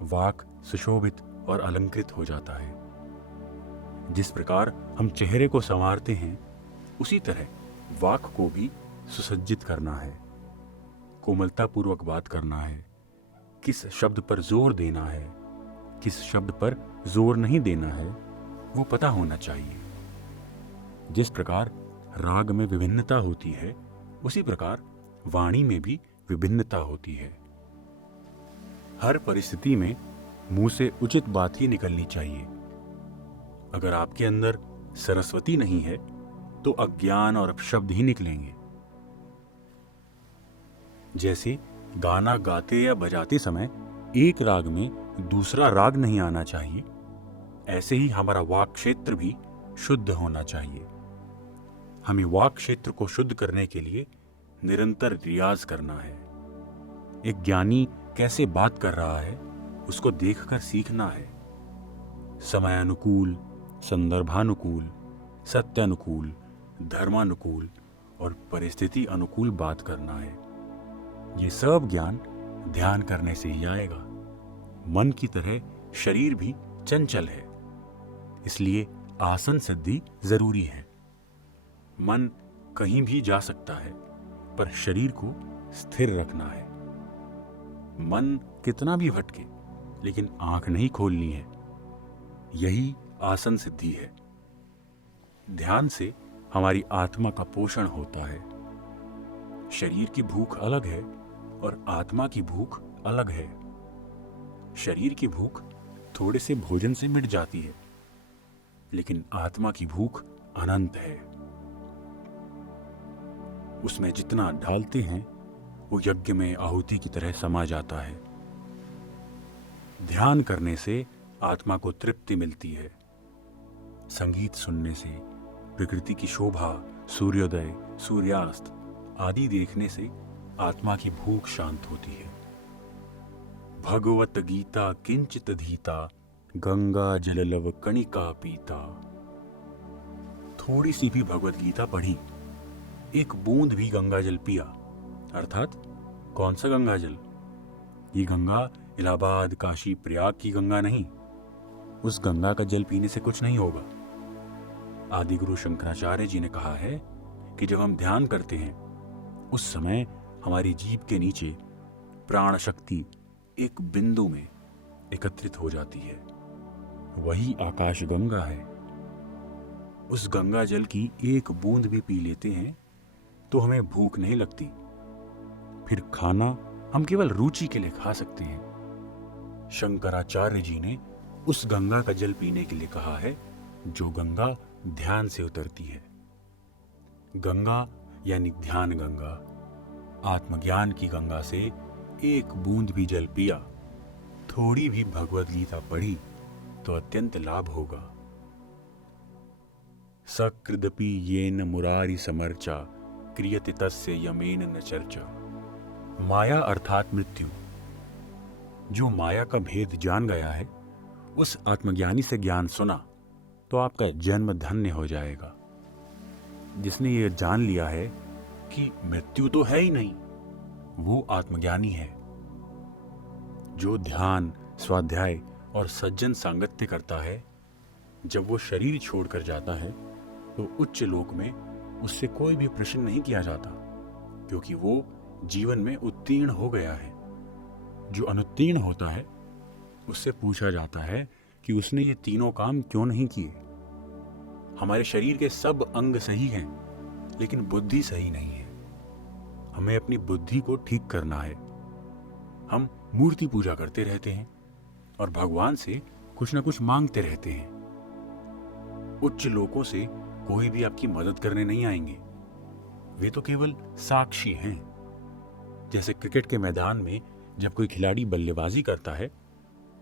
वाक सुशोभित और अलंकृत हो जाता है। जिस प्रकार हम चेहरे को संवारते हैं, उसी तरह वाक को भी सुसज्जित करना है। कोमलता पूर्वक बात करना है। किस शब्द पर जोर देना है, किस शब्द पर जोर नहीं देना है, वो पता होना चाहिए। जिस प्रकार राग में विभिन्नता होती है, उसी प्रकार वाणी में भी विभिन्नता होती है। हर परिस्थिति में मुंह से उचित बात ही निकलनी चाहिए। अगर आपके अंदर सरस्वती नहीं है तो अज्ञान और अपशब्द ही निकलेंगे। जैसे गाना गाते या बजाते समय एक राग में दूसरा राग नहीं आना चाहिए, ऐसे ही हमारा वाक क्षेत्र भी शुद्ध होना चाहिए। हमें वाक क्षेत्र को शुद्ध करने के लिए निरंतर रियाज करना है। एक ज्ञानी कैसे बात कर रहा है उसको देखकर सीखना है। समयानुकूल, संदर्भानुकूल, सत्यानुकूल, धर्मानुकूल और परिस्थिति अनुकूल बात करना है। ये सब ज्ञान ध्यान करने से ही आएगा। मन की तरह शरीर भी चंचल है, इसलिए आसन सिद्धि जरूरी है। मन कहीं भी जा सकता है, पर शरीर को स्थिर रखना है। मन कितना भी भटके, लेकिन आंख नहीं खोलनी है। यही आसन सिद्धि है। ध्यान से हमारी आत्मा का पोषण होता है। शरीर की भूख अलग है और आत्मा की भूख अलग है। शरीर की भूख थोड़े से भोजन से मिट जाती है, लेकिन आत्मा की भूख अनंत है। उसमें जितना डालते हैं वो यज्ञ में आहुति की तरह समा जाता है। ध्यान करने से आत्मा को तृप्ति मिलती है। संगीत सुनने से, प्रकृति की शोभा, सूर्योदय, सूर्यास्त आदि देखने से आत्मा की भूख शांत होती है। भगवत गीता किंचित धीता, गंगा जललव कणिका पीता। थोड़ी सी भी भगवत गीता पढ़ी, एक बूंद भी गंगा जल पिया, अर्थात कौन सा गंगा जल? ये गंगा इलाहाबाद, काशी, प्रयाग की गंगा नहीं। उस गंगा का जल पीने से कुछ नहीं होगा। आदि गुरु शंकराचार्य जी ने कहा है कि जब हम ध्यान करते हैं उस समय हमारी जीभ के नीचे प्राण शक्ति एक बिंदु में एकत्रित हो जाती है। वही आकाश गंगा है। उस गंगा जल की एक बूंद भी पी लेते हैं तो हमें भूख नहीं लगती। फिर खाना हम केवल रुचि के लिए खा सकते हैं। शंकराचार्य जी ने उस गंगा का जल पीने के लिए कहा है जो गंगा ध्यान से उतरती है। गंगा यानी ध्यान गंगा, आत्मज्ञान की गंगा से एक बूंद भी जल पिया, थोड़ी भी भगवद गीता पढ़ी तो अत्यंत लाभ होगा। सकृदपि येन मुरारी समर्चा क्रियते तस्य यमेन न चर्चा। माया अर्थात मृत्यु। जो माया का भेद जान गया है, उस आत्मज्ञानी से ज्ञान सुना तो आपका जन्म धन्य हो जाएगा। जिसने ये जान लिया है कि मृत्यु तो है ही नहीं, वो आत्मज्ञानी है। जो ध्यान, स्वाध्याय और सज्जन सांगत्य करता है, जब वो शरीर छोड़कर जाता है तो उच्च लोक में उससे कोई भी प्रश्न नहीं किया जाता, क्योंकि वो जीवन में उत्तीर्ण हो गया है। जो अनुत्तीर्ण होता है उससे पूछा जाता है कि उसने ये तीनों काम क्यों नहीं किए। हमारे शरीर के सब अंग सही हैं, लेकिन बुद्धि सही नहीं है। हमें अपनी बुद्धि को ठीक करना है। हम मूर्ति पूजा करते रहते हैं और भगवान से कुछ ना कुछ मांगते रहते हैं। उच्च लोकों से कोई भी आपकी मदद करने नहीं आएंगे। वे तो केवल साक्षी हैं। जैसे क्रिकेट के मैदान में जब कोई खिलाड़ी बल्लेबाजी करता है,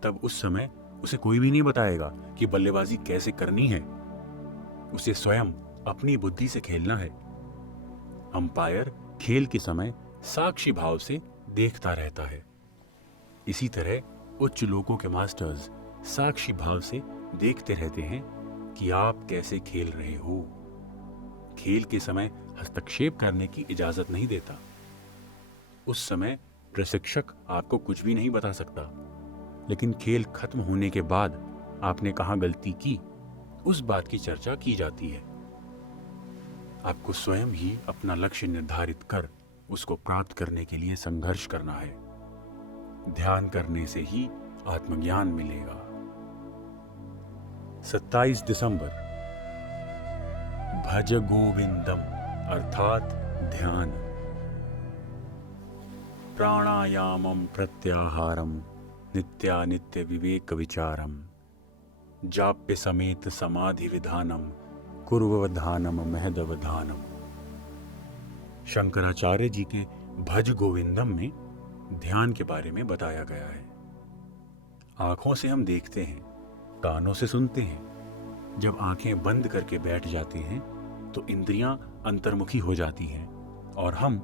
तब उस समय उसे कोई भी नहीं बताएगा कि बल्लेबाजी कैसे करनी है। उसे स्वयं अपनी बुद्धि से खेलना है। अंपायर खेल के समय साक्षी भाव से देखता रहता है। इसी तरह उच्च लोकों के मास्टर्स साक्षी भाव से देखते रहते हैं कि आप कैसे खेल रहे हो। खेल के समय हस्तक्षेप करने की इजाजत नहीं देता। उस समय प्रशिक्षक आपको कुछ भी नहीं बता सकता, लेकिन खेल खत्म होने के बाद आपने कहाँ गलती की, उस बात की चर्चा की जाती है। आपको स्वयं ही अपना लक्ष्य निर्धारित कर उसको प्राप्त करने के लिए संघर्ष करना है। ध्यान करने से ही आत्मज्ञान मिलेगा। 27 दिसंबर, भज गोविंदम अर्थात ध्यान। प्राणायामम प्रत्याहारम नित्यानित्य विवेक विचारम। जाप्य समेत समाधि विधानम कुर्ववधानम महदवधानम। शंकराचार्य जी के भज गोविंदम में ध्यान के बारे में बताया गया है। आंखों से हम देखते हैं, कानों से सुनते हैं। जब आंखें बंद करके बैठ जाते हैं तो इंद्रियां अंतर्मुखी हो जाती हैं और हम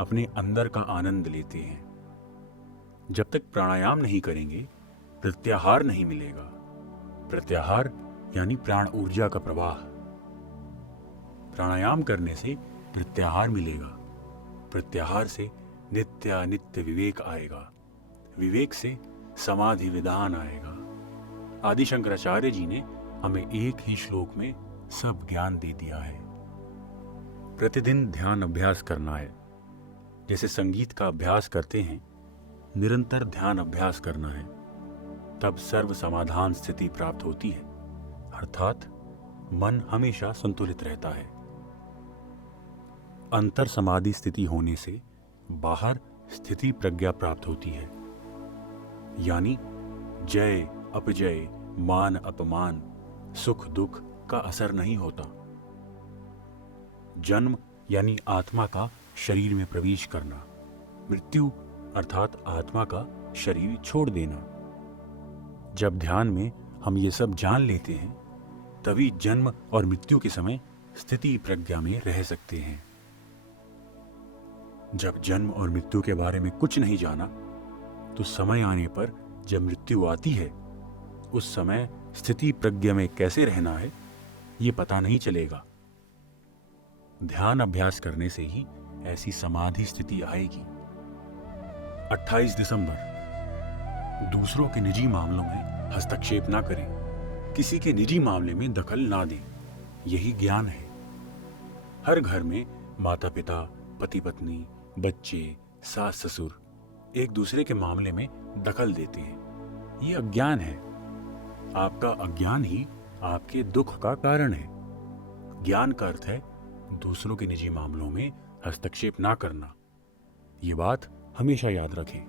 अपने अंदर का आनंद लेते हैं। जब तक प्राणायाम नहीं करेंगे, प्रत्याहार नहीं मिलेगा। प्रत्याहार यानी प्राण ऊर्जा का प्रवाह। प्राणायाम करने से प्रत्याहार मिलेगा। प्रत्याहार से नित्यानित्य विवेक आएगा। विवेक से समाधि विधान आएगा। आदि शंकराचार्य जी ने हमें एक ही श्लोक में सब ज्ञान दे दिया है। प्रतिदिन ध्यान अभ्यास करना है। जैसे संगीत का अभ्यास करते हैं, निरंतर ध्यान अभ्यास करना है, तब सर्व समाधान स्थिति प्राप्त होती है। अर्थात मन हमेशा संतुलित रहता है। अंतर समाधि स्थिति होने से बाहर स्थिति प्रज्ञा प्राप्त होती है। यानी जय अपजय, मान अपमान, सुख दुख का असर नहीं होता। जन्म यानी आत्मा का शरीर में प्रवेश करना, मृत्यु अर्थात आत्मा का शरीर छोड़ देना। जब ध्यान में हम ये सब जान लेते हैं, तभी जन्म और मृत्यु के समय स्थिति प्रज्ञा में रह सकते हैं। जब जन्म और मृत्यु के बारे में कुछ नहीं जाना, तो समय आने पर जब मृत्यु आती है, उस समय स्थिति प्रज्ञा में कैसे रहना है, ये पता नहीं चलेगा। ध्यान अभ्यास करने से ही ऐसी समाधि स्थिति आएगी। 28 दिसंबर, दूसरों के निजी मामलों में हस्तक्षेप ना करें, किसी के निजी मामले में दखल ना दें। यही ज्ञान है। हर घर में माता पिता, पति पत्नी, बच्चे, सास ससुर एक दूसरे के मामले में दखल देते हैं। ये अज्ञान है। आपका अज्ञान ही आपके दुख का कारण है। ज्ञान का अर्थ है दूसरों के निजी मामलों में हस्तक्षेप ना करना। ये बात हमेशा याद रखें।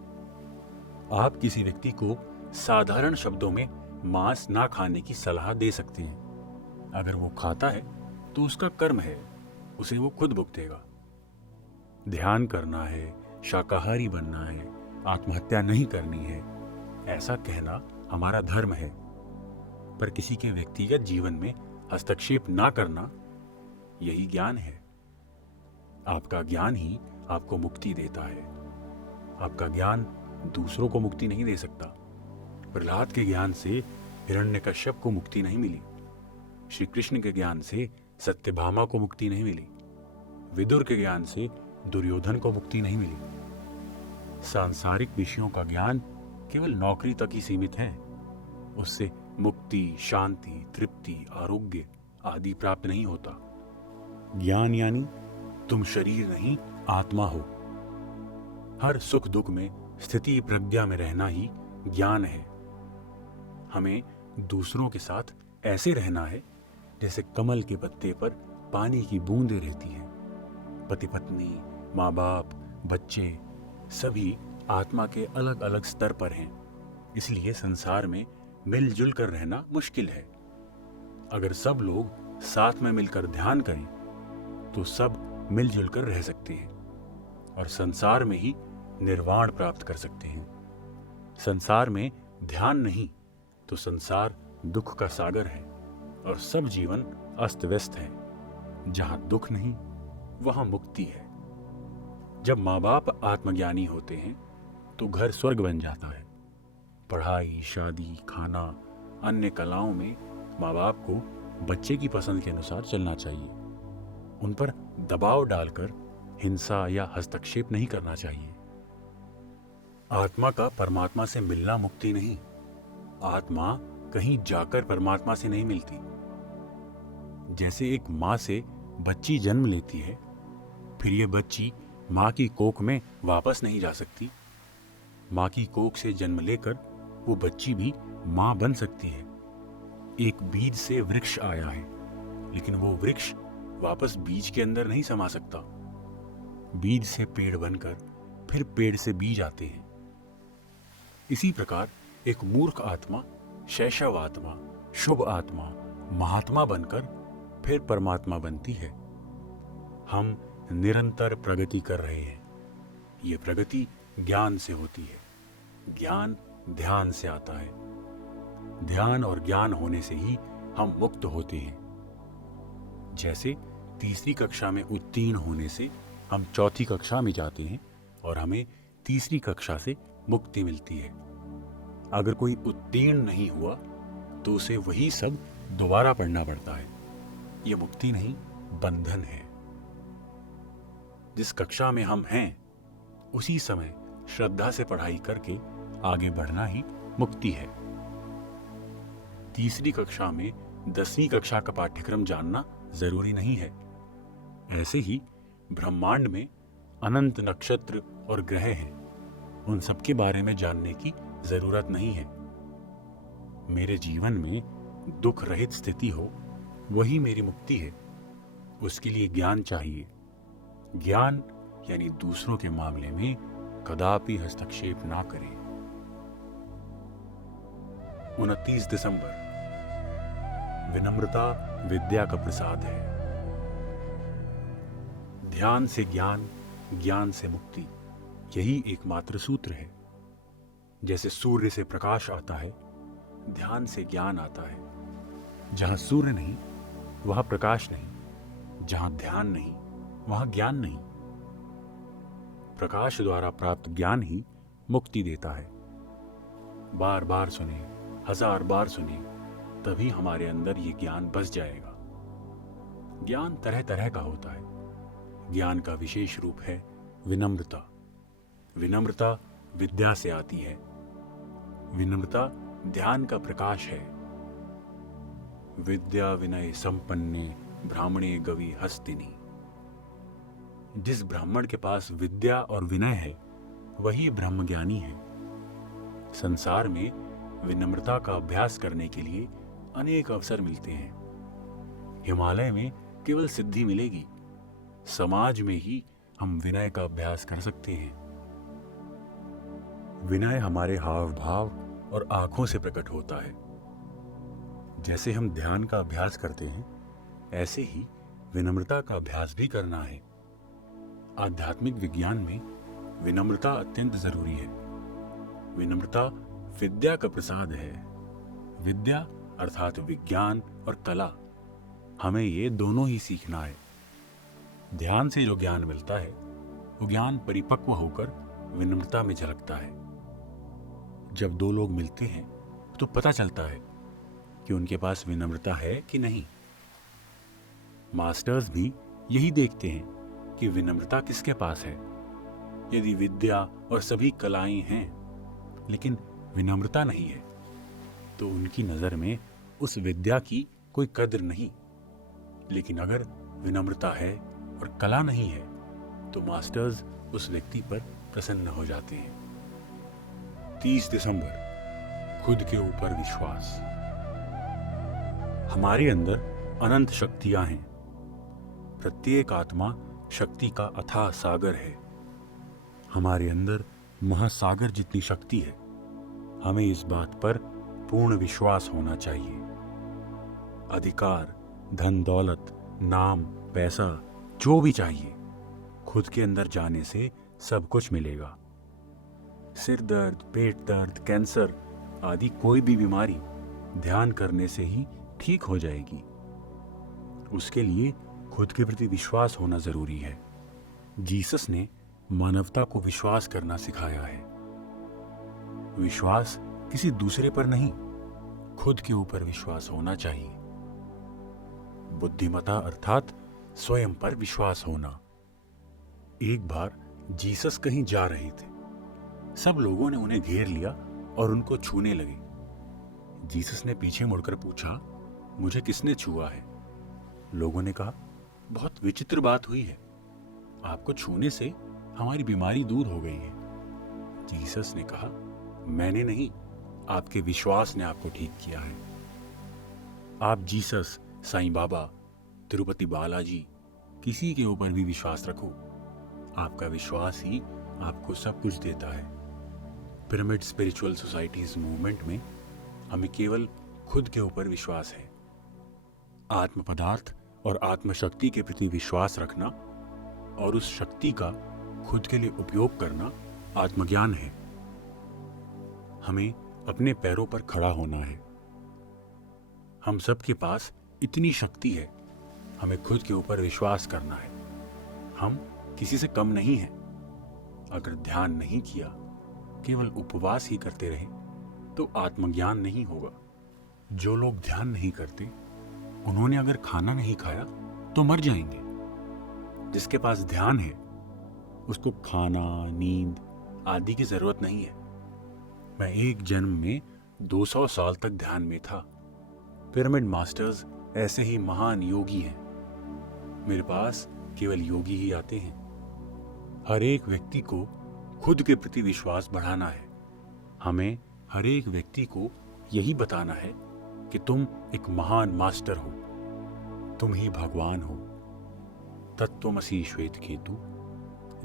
आप किसी व्यक्ति को साधारण शब्दों में मांस ना खाने की सलाह दे सकते हैं। अगर वो खाता है तो उसका कर्म है, उसे वो खुद भुगतेगा। ध्यान करना है, शाकाहारी बनना है, आत्महत्या नहीं करनी है, ऐसा कहना हमारा धर्म है। पर किसी के व्यक्तिगत जीवन में हस्तक्षेप ना करना, यही ज्ञान है। आपका ज्ञान ही आपको मुक्ति देता है। आपका ज्ञान दूसरों को मुक्ति नहीं दे सकता। प्रहलाद के ज्ञान से हिरण्यकश्यप को मुक्ति नहीं मिली। श्री कृष्ण के ज्ञान से सत्यभामा को मुक्ति नहीं मिली। विदुर के ज्ञान से दुर्योधन को मुक्ति नहीं मिली। सांसारिक विषयों का ज्ञान केवल नौकरी तक ही सीमित है। उससे मुक्ति, शांति, तृप्ति, आरोग्य आदि प्राप्त नहीं होता। ज्ञान यानी तुम शरीर नहीं आत्मा हो। हर सुख दुख में स्थिति प्रज्ञा में रहना ही ज्ञान है। हमें दूसरों के साथ ऐसे रहना है जैसे कमल के पत्ते पर पानी की बूंदें रहती हैं। पति पत्नी, माँ बाप, बच्चे सभी आत्मा के अलग अलग स्तर पर हैं। इसलिए संसार में मिलजुल कर रहना मुश्किल है। अगर सब लोग साथ में मिलकर ध्यान करें तो सब मिलजुल कर रह सकते हैं और संसार में ही निर्वाण प्राप्त कर सकते हैं। संसार में ध्यान नहीं तो संसार दुख का सागर है और सब जीवन अस्त व्यस्त है। जहां दुख नहीं वहां मुक्ति है। जब माँ बाप आत्मज्ञानी होते हैं तो घर स्वर्ग बन जाता है। पढ़ाई, शादी, खाना, अन्य कलाओं में माँ बाप को बच्चे की पसंद के अनुसार चलना चाहिए। उन पर दबाव डालकर हिंसा या हस्तक्षेप नहीं करना चाहिए। आत्मा का परमात्मा से मिलना मुक्ति नहीं। आत्मा कहीं जाकर परमात्मा से नहीं मिलती। जैसे एक माँ से बच्ची जन्म लेती है, फिर ये बच्ची माँ की कोख में वापस नहीं जा सकती। माँ की कोख से जन्म लेकर वो बच्ची भी माँ बन सकती है। एक बीज से वृक्ष आया है, लेकिन वो वृक्ष वापस बीज के अंदर नहीं समा सकता। बीज से पेड़ बनकर फिर पेड़ से बीज आते हैं। इसी प्रकार एक मूर्ख आत्मा, शैशव आत्मा, शुभ आत्मा, महात्मा बनकर फिर परमात्मा बनती है। हम निरंतर प्रगति कर रहे हैं। ये प्रगति ज्ञान से होती है। ज्ञान ध्यान से आता है। ध्यान और ज्ञान होने से ही हम मुक्त होते हैं। जैसे तीसरी कक्षा में उत्तीर्ण होने से हम चौथी कक्षा में जाते हैं और हमें तीसरी कक्षा से मुक्ति मिलती है। अगर कोई उत्तीर्ण नहीं हुआ तो उसे वही सब दोबारा पढ़ना पड़ता है। यह मुक्ति नहीं, बंधन है। जिस कक्षा में हम हैं उसी समय श्रद्धा से पढ़ाई करके आगे बढ़ना ही मुक्ति है। तीसरी कक्षा में 10वीं कक्षा का पाठ्यक्रम जानना जरूरी नहीं है। ऐसे ही ब्रह्मांड में अनंत नक्षत्र और ग्रह हैं। उन सब के बारे में जानने की जरूरत नहीं है। मेरे जीवन में दुख रहित स्थिति हो, वही मेरी मुक्ति है। उसके लिए ज्ञान चाहिए। ज्ञान यानी दूसरों के मामले में कदापि हस्तक्षेप ना करें। 29 दिसंबर, विनम्रता विद्या का प्रसाद है। ध्यान से ज्ञान, ज्ञान से मुक्ति, यही एकमात्र सूत्र है। जैसे सूर्य से प्रकाश आता है, ध्यान से ज्ञान आता है। जहां सूर्य नहीं वहां प्रकाश नहीं, जहां ध्यान नहीं वहां ज्ञान नहीं। प्रकाश द्वारा प्राप्त ज्ञान ही मुक्ति देता है। बार बार सुने, 1000 बार सुने, तभी हमारे अंदर ये ज्ञान बस जाएगा। ज्ञान तरह तरह का होता है। ज्ञान का विशेष रूप है विनम्रता। विनम्रता विद्या से आती है। विनम्रता ध्यान का प्रकाश है। विद्या विनय संपन्ने ब्राह्मणे गवि हस्तिनी। जिस ब्राह्मण के पास विद्या और विनय है वही ब्रह्मज्ञानी है। संसार में विनम्रता का अभ्यास करने के लिए अनेक अवसर मिलते हैं। हिमालय में केवल सिद्धि मिलेगी, समाज में ही हम विनय का अभ्यास कर सकते हैं। विनय हमारे हाव भाव और आंखों से प्रकट होता है। जैसे हम ध्यान का अभ्यास करते हैं, ऐसे ही विनम्रता का अभ्यास भी करना है। आध्यात्मिक विज्ञान में विनम्रता अत्यंत जरूरी है। विनम्रता विद्या का प्रसाद है। विद्या अर्थात विज्ञान और कला, हमें ये दोनों ही सीखना है। ध्यान से जो ज्ञान मिलता है वो ज्ञान परिपक्व होकर विनम्रता में झलकता है। जब दो लोग मिलते हैं तो पता चलता है कि उनके पास विनम्रता है कि नहीं। मास्टर्स भी यही देखते हैं कि विनम्रता किसके पास है। यदि विद्या और सभी कलाएं हैं लेकिन विनम्रता नहीं है तो उनकी नजर में उस विद्या की कोई कद्र नहीं। लेकिन अगर विनम्रता है और कला नहीं है तो मास्टर्स उस व्यक्ति पर प्रसन्न हो जाते हैं। 30 दिसंबर, खुद के ऊपर विश्वास। हमारे अंदर अनंत शक्तियां हैं। प्रत्येक आत्मा शक्ति का अथाह सागर है। हमारे अंदर महासागर जितनी शक्ति है। हमें इस बात पर पूर्ण विश्वास होना चाहिए। अधिकार, धन दौलत, नाम, पैसा, जो भी चाहिए, खुद के अंदर जाने से सब कुछ मिलेगा। सिर दर्द, पेट दर्द, कैंसर आदि कोई भी बीमारी ध्यान करने से ही ठीक हो जाएगी। उसके लिए खुद के प्रति विश्वास होना जरूरी है। जीसस ने मानवता को विश्वास करना सिखाया है। विश्वास किसी दूसरे पर नहीं, खुद के ऊपर विश्वास होना चाहिए। बुद्धिमता अर्थात स्वयं पर विश्वास होना। एक बार जीसस कहीं जा रहे थे। सब लोगों ने उन्हें घेर लिया और उनको छूने लगे। जीसस ने पीछे मुड़कर पूछा, मुझे किसने छुआ है? लोगों ने कहा, बहुत विचित्र बात हुई है। आपको छूने से हमारी बीमारी दूर हो गई है। जीसस ने कहा, मैंने नहीं, आपके विश्वास ने आपको ठीक किया है। आप जीसस, साईं बाबा, तिरुपति बालाजी, किसी के ऊपर भी विश्वास रखो। आपका विश्वास ही आपको सब कुछ देता है। पिरामिड स्पिरिचुअल सोसाइटीज मूवमेंट में हमें केवल खुद के ऊपर विश्वास है। आत्म पदार्थ और आत्मशक्ति के प्रति विश्वास रखना और उस शक्ति का खुद के लिए उपयोग करना आत्मज्ञान है। हमें अपने पैरों पर खड़ा होना है। हम सबके पास इतनी शक्ति है, हमें खुद के ऊपर विश्वास करना है। हम किसी से कम नहीं हैं। अगर ध्यान नहीं किया, केवल उपवास ही करते रहे तो आत्मज्ञान नहीं होगा। जो लोग ध्यान नहीं करते, उन्होंने अगर खाना नहीं खाया तो मर जाएंगे। जिसके पास ध्यान है उसको खाना, नींद आदि की जरूरत नहीं है। मैं एक जन्म में 200 साल तक ध्यान में था। पिरामिड मास्टर्स ऐसे ही महान योगी हैं। मेरे पास केवल योगी ही आते हैं। हर एक व्यक्ति को खुद के प्रति विश्वास बढ़ाना है। हमें हर एक व्यक्ति को यही बताना है कि तुम एक महान मास्टर हो, तुम ही भगवान हो। तत्त्वमसि श्वेत केतु।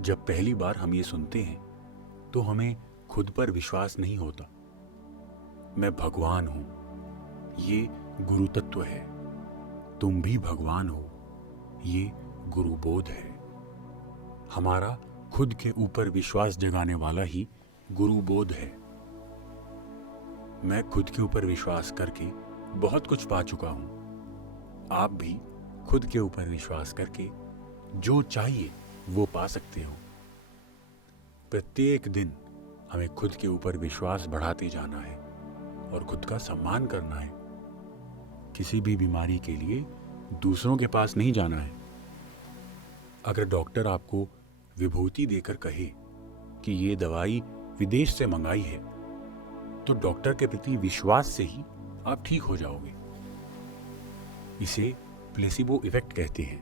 जब पहली बार हम ये सुनते हैं तो हमें खुद पर विश्वास नहीं होता। मैं भगवान हूं, ये गुरु तत्व है। तुम भी भगवान हो, ये गुरु बोध है। हमारा खुद के ऊपर विश्वास जगाने वाला ही गुरु बोध है। मैं खुद के ऊपर विश्वास करके बहुत कुछ पा चुका हूं। आप भी खुद के ऊपर विश्वास करके जो चाहिए वो पा सकते हो। प्रत्येक दिन हमें खुद के ऊपर विश्वास बढ़ाते जाना है और खुद का सम्मान करना है। किसी भी बीमारी के लिए दूसरों के पास नहीं जाना है। अगर डॉक्टर आपको विभूति देकर कहे कि ये दवाई विदेश से मंगाई है तो डॉक्टर के प्रति विश्वास से ही आप ठीक हो जाओगे। इसे प्लेसिबो इफेक्ट कहते हैं।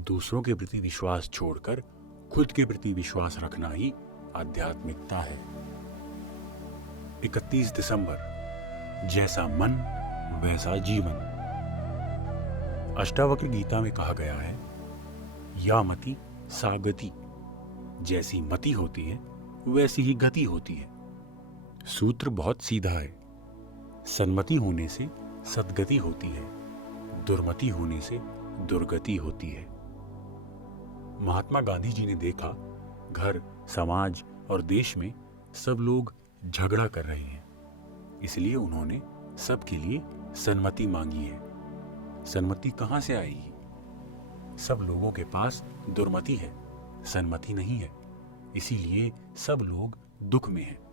दूसरों के प्रति विश्वास छोड़कर खुद के प्रति विश्वास रखना ही आध्यात्मिकता है। 31 दिसंबर, जैसा मन वैसा जीवन। अष्टावक्र गीता में कहा गया है, या मति सा गति। जैसी मति होती है वैसी ही गति होती है। सूत्र बहुत सीधा है। सन्मति होने से सद्गति होती है, दुर्मति होने से दुर्गति होती है। महात्मा गांधी जी ने देखा, घर, समाज और देश में सब लोग झगड़ा कर रहे हैं, इसलिए उन्होंने सबके लिए सन्मति मांगी है। सन्मति कहां से आएगी? सब लोगों के पास दुर्मति है, सन्मति नहीं है, इसीलिए सब लोग दुख में हैं।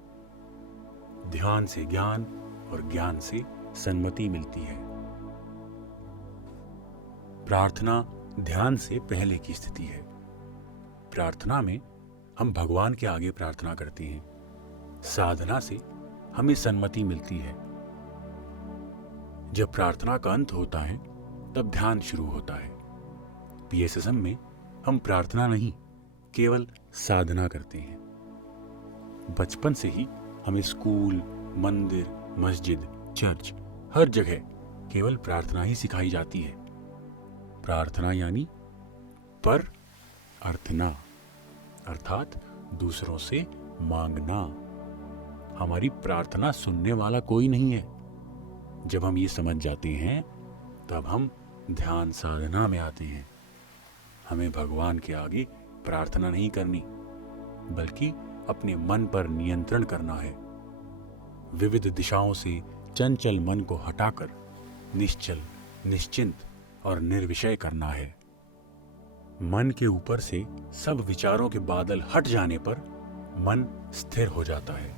ध्यान से ज्ञान और ज्ञान से सन्मति मिलती है। प्रार्थना ध्यान से पहले की स्थिति है। प्रार्थना में हम भगवान के आगे प्रार्थना करते हैं। साधना से हमें सन्मति मिलती है। जब प्रार्थना का अंत होता है तब ध्यान शुरू होता है। पीएसएसएम में हम प्रार्थना नहीं, केवल साधना करते हैं। बचपन से ही हमें स्कूल, मंदिर, मस्जिद, चर्च, हर जगह केवल प्रार्थना ही सिखाई जाती है। प्रार्थना यानी पर अर्थना, अर्थात दूसरों से मांगना। हमारी प्रार्थना सुनने वाला कोई नहीं है। जब हम ये समझ जाते हैं तब हम ध्यान साधना में आते हैं। हमें भगवान के आगे प्रार्थना नहीं करनी, बल्कि अपने मन पर नियंत्रण करना है। विविध दिशाओं से चंचल मन को हटाकर निश्चल, निश्चिंत और निर्विषय करना है। मन के ऊपर से सब विचारों के बादल हट जाने पर मन स्थिर हो जाता है।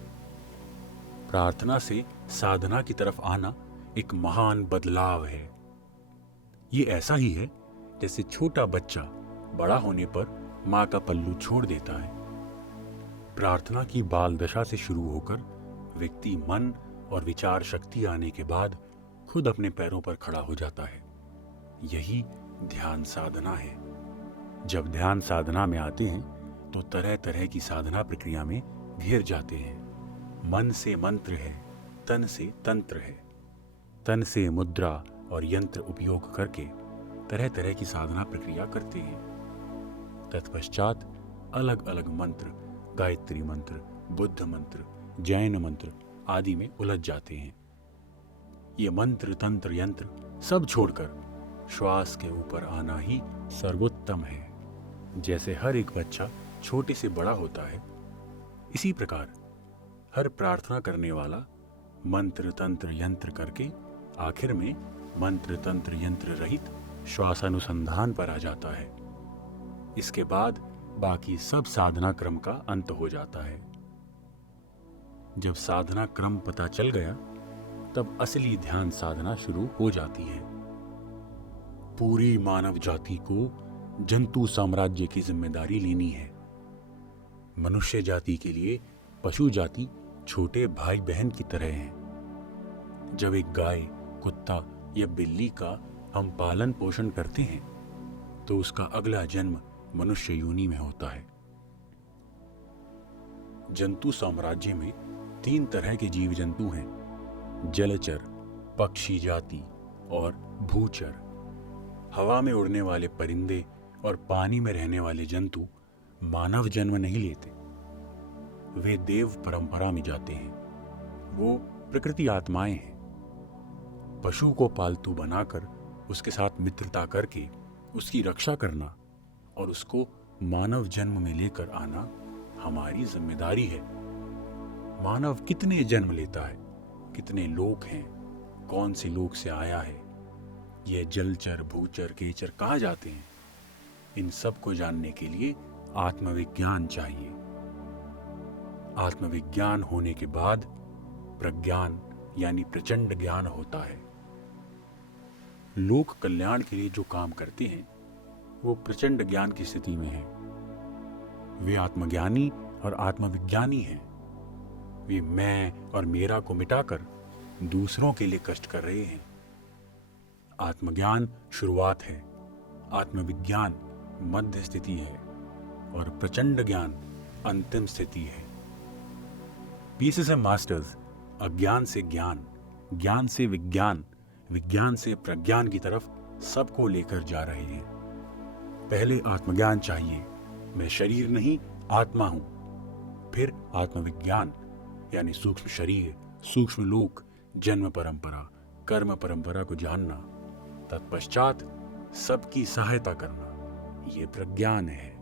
प्रार्थना से साधना की तरफ आना एक महान बदलाव है। ये ऐसा ही है जैसे छोटा बच्चा बड़ा होने पर मां का पल्लू छोड़ देता है। प्रार्थना की बाल दशा से शुरू होकर व्यक्ति मन और विचार शक्ति आने के बाद खुद अपने पैरों पर खड़ा हो जाता है। यही ध्यान साधना है। जब ध्यान साधना में आते हैं तो तरह तरह की साधना प्रक्रिया में घिर जाते हैं। मन से मंत्र है, तन से तंत्र है। तन से मुद्रा और यंत्र उपयोग करके तरह तरह की साधना प्रक्रिया करते हैं। तत्पश्चात अलग अलग मंत्र, गायत्री मंत्र, बुद्ध मंत्र, जैन मंत्र आदि में उलझ जाते हैं। ये मंत्र, तंत्र, यंत्र सब छोड़कर श्वास के ऊपर आना ही सर्वोत्तम है। जैसे हर एक बच्चा छोटे से बड़ा होता है, इसी प्रकार हर प्रार्थना करने वाला मंत्र, तंत्र, यंत्र करके आखिर में मंत्र, तंत्र, यंत्र रहित श्वासानुसंधान पर आ जाता है। इसके बाद बाकी सब साधना क्रम का अंत हो जाता है। जब साधना क्रम पता चल गया तब असली ध्यान साधना शुरू हो जाती है। पूरी मानव जाति को जंतु साम्राज्य की जिम्मेदारी लेनी है। मनुष्य जाति के लिए पशु जाति छोटे भाई बहन की तरह हैं। जब एक गाय, कुत्ता या बिल्ली का हम पालन पोषण करते हैं तो उसका अगला जन्म मनुष्य योनि में होता है। जंतु साम्राज्य में 3 तरह के जीव जंतु हैं, जलचर, पक्षी जाति और भूचर। हवा में उड़ने वाले परिंदे और पानी में रहने वाले जंतु मानव जन्म नहीं लेते। वे देव परंपरा में जाते हैं। वो प्रकृति आत्माएं हैं। पशु को पालतू बनाकर उसके साथ मित्रता करके उसकी रक्षा करना और उसको मानव जन्म में लेकर आना हमारी जिम्मेदारी है। मानव कितने जन्म लेता है, कितने लोक हैं, कौन से लोक से आया है, यह जलचर, भूचर, केचर कहाँ जाते हैं, इन सब को जानने के लिए आत्मविज्ञान चाहिए। आत्मविज्ञान होने के बाद प्रज्ञान यानी प्रचंड ज्ञान होता है। लोक कल्याण के लिए जो काम करते हैं वो प्रचंड ज्ञान की स्थिति में है। वे आत्मज्ञानी और आत्मविज्ञानी हैं। वे मैं और मेरा को मिटाकर दूसरों के लिए कष्ट कर रहे हैं। आत्मज्ञान शुरुआत है, आत्मविज्ञान मध्य स्थिति है और प्रचंड ज्ञान अंतिम स्थिति है। पीसेस एंड मास्टर्स अज्ञान से ज्ञान, ज्ञान से विज्ञान, विज्ञान से प्रज्ञान की तरफ सबको लेकर जा रहे हैं। पहले आत्मज्ञान चाहिए, मैं शरीर नहीं आत्मा हूं। फिर आत्मविज्ञान यानी सूक्ष्म शरीर, सूक्ष्म लोक, जन्म परंपरा, कर्म परंपरा को जानना, तत्पश्चात सबकी सहायता करना, ये प्रज्ञान है।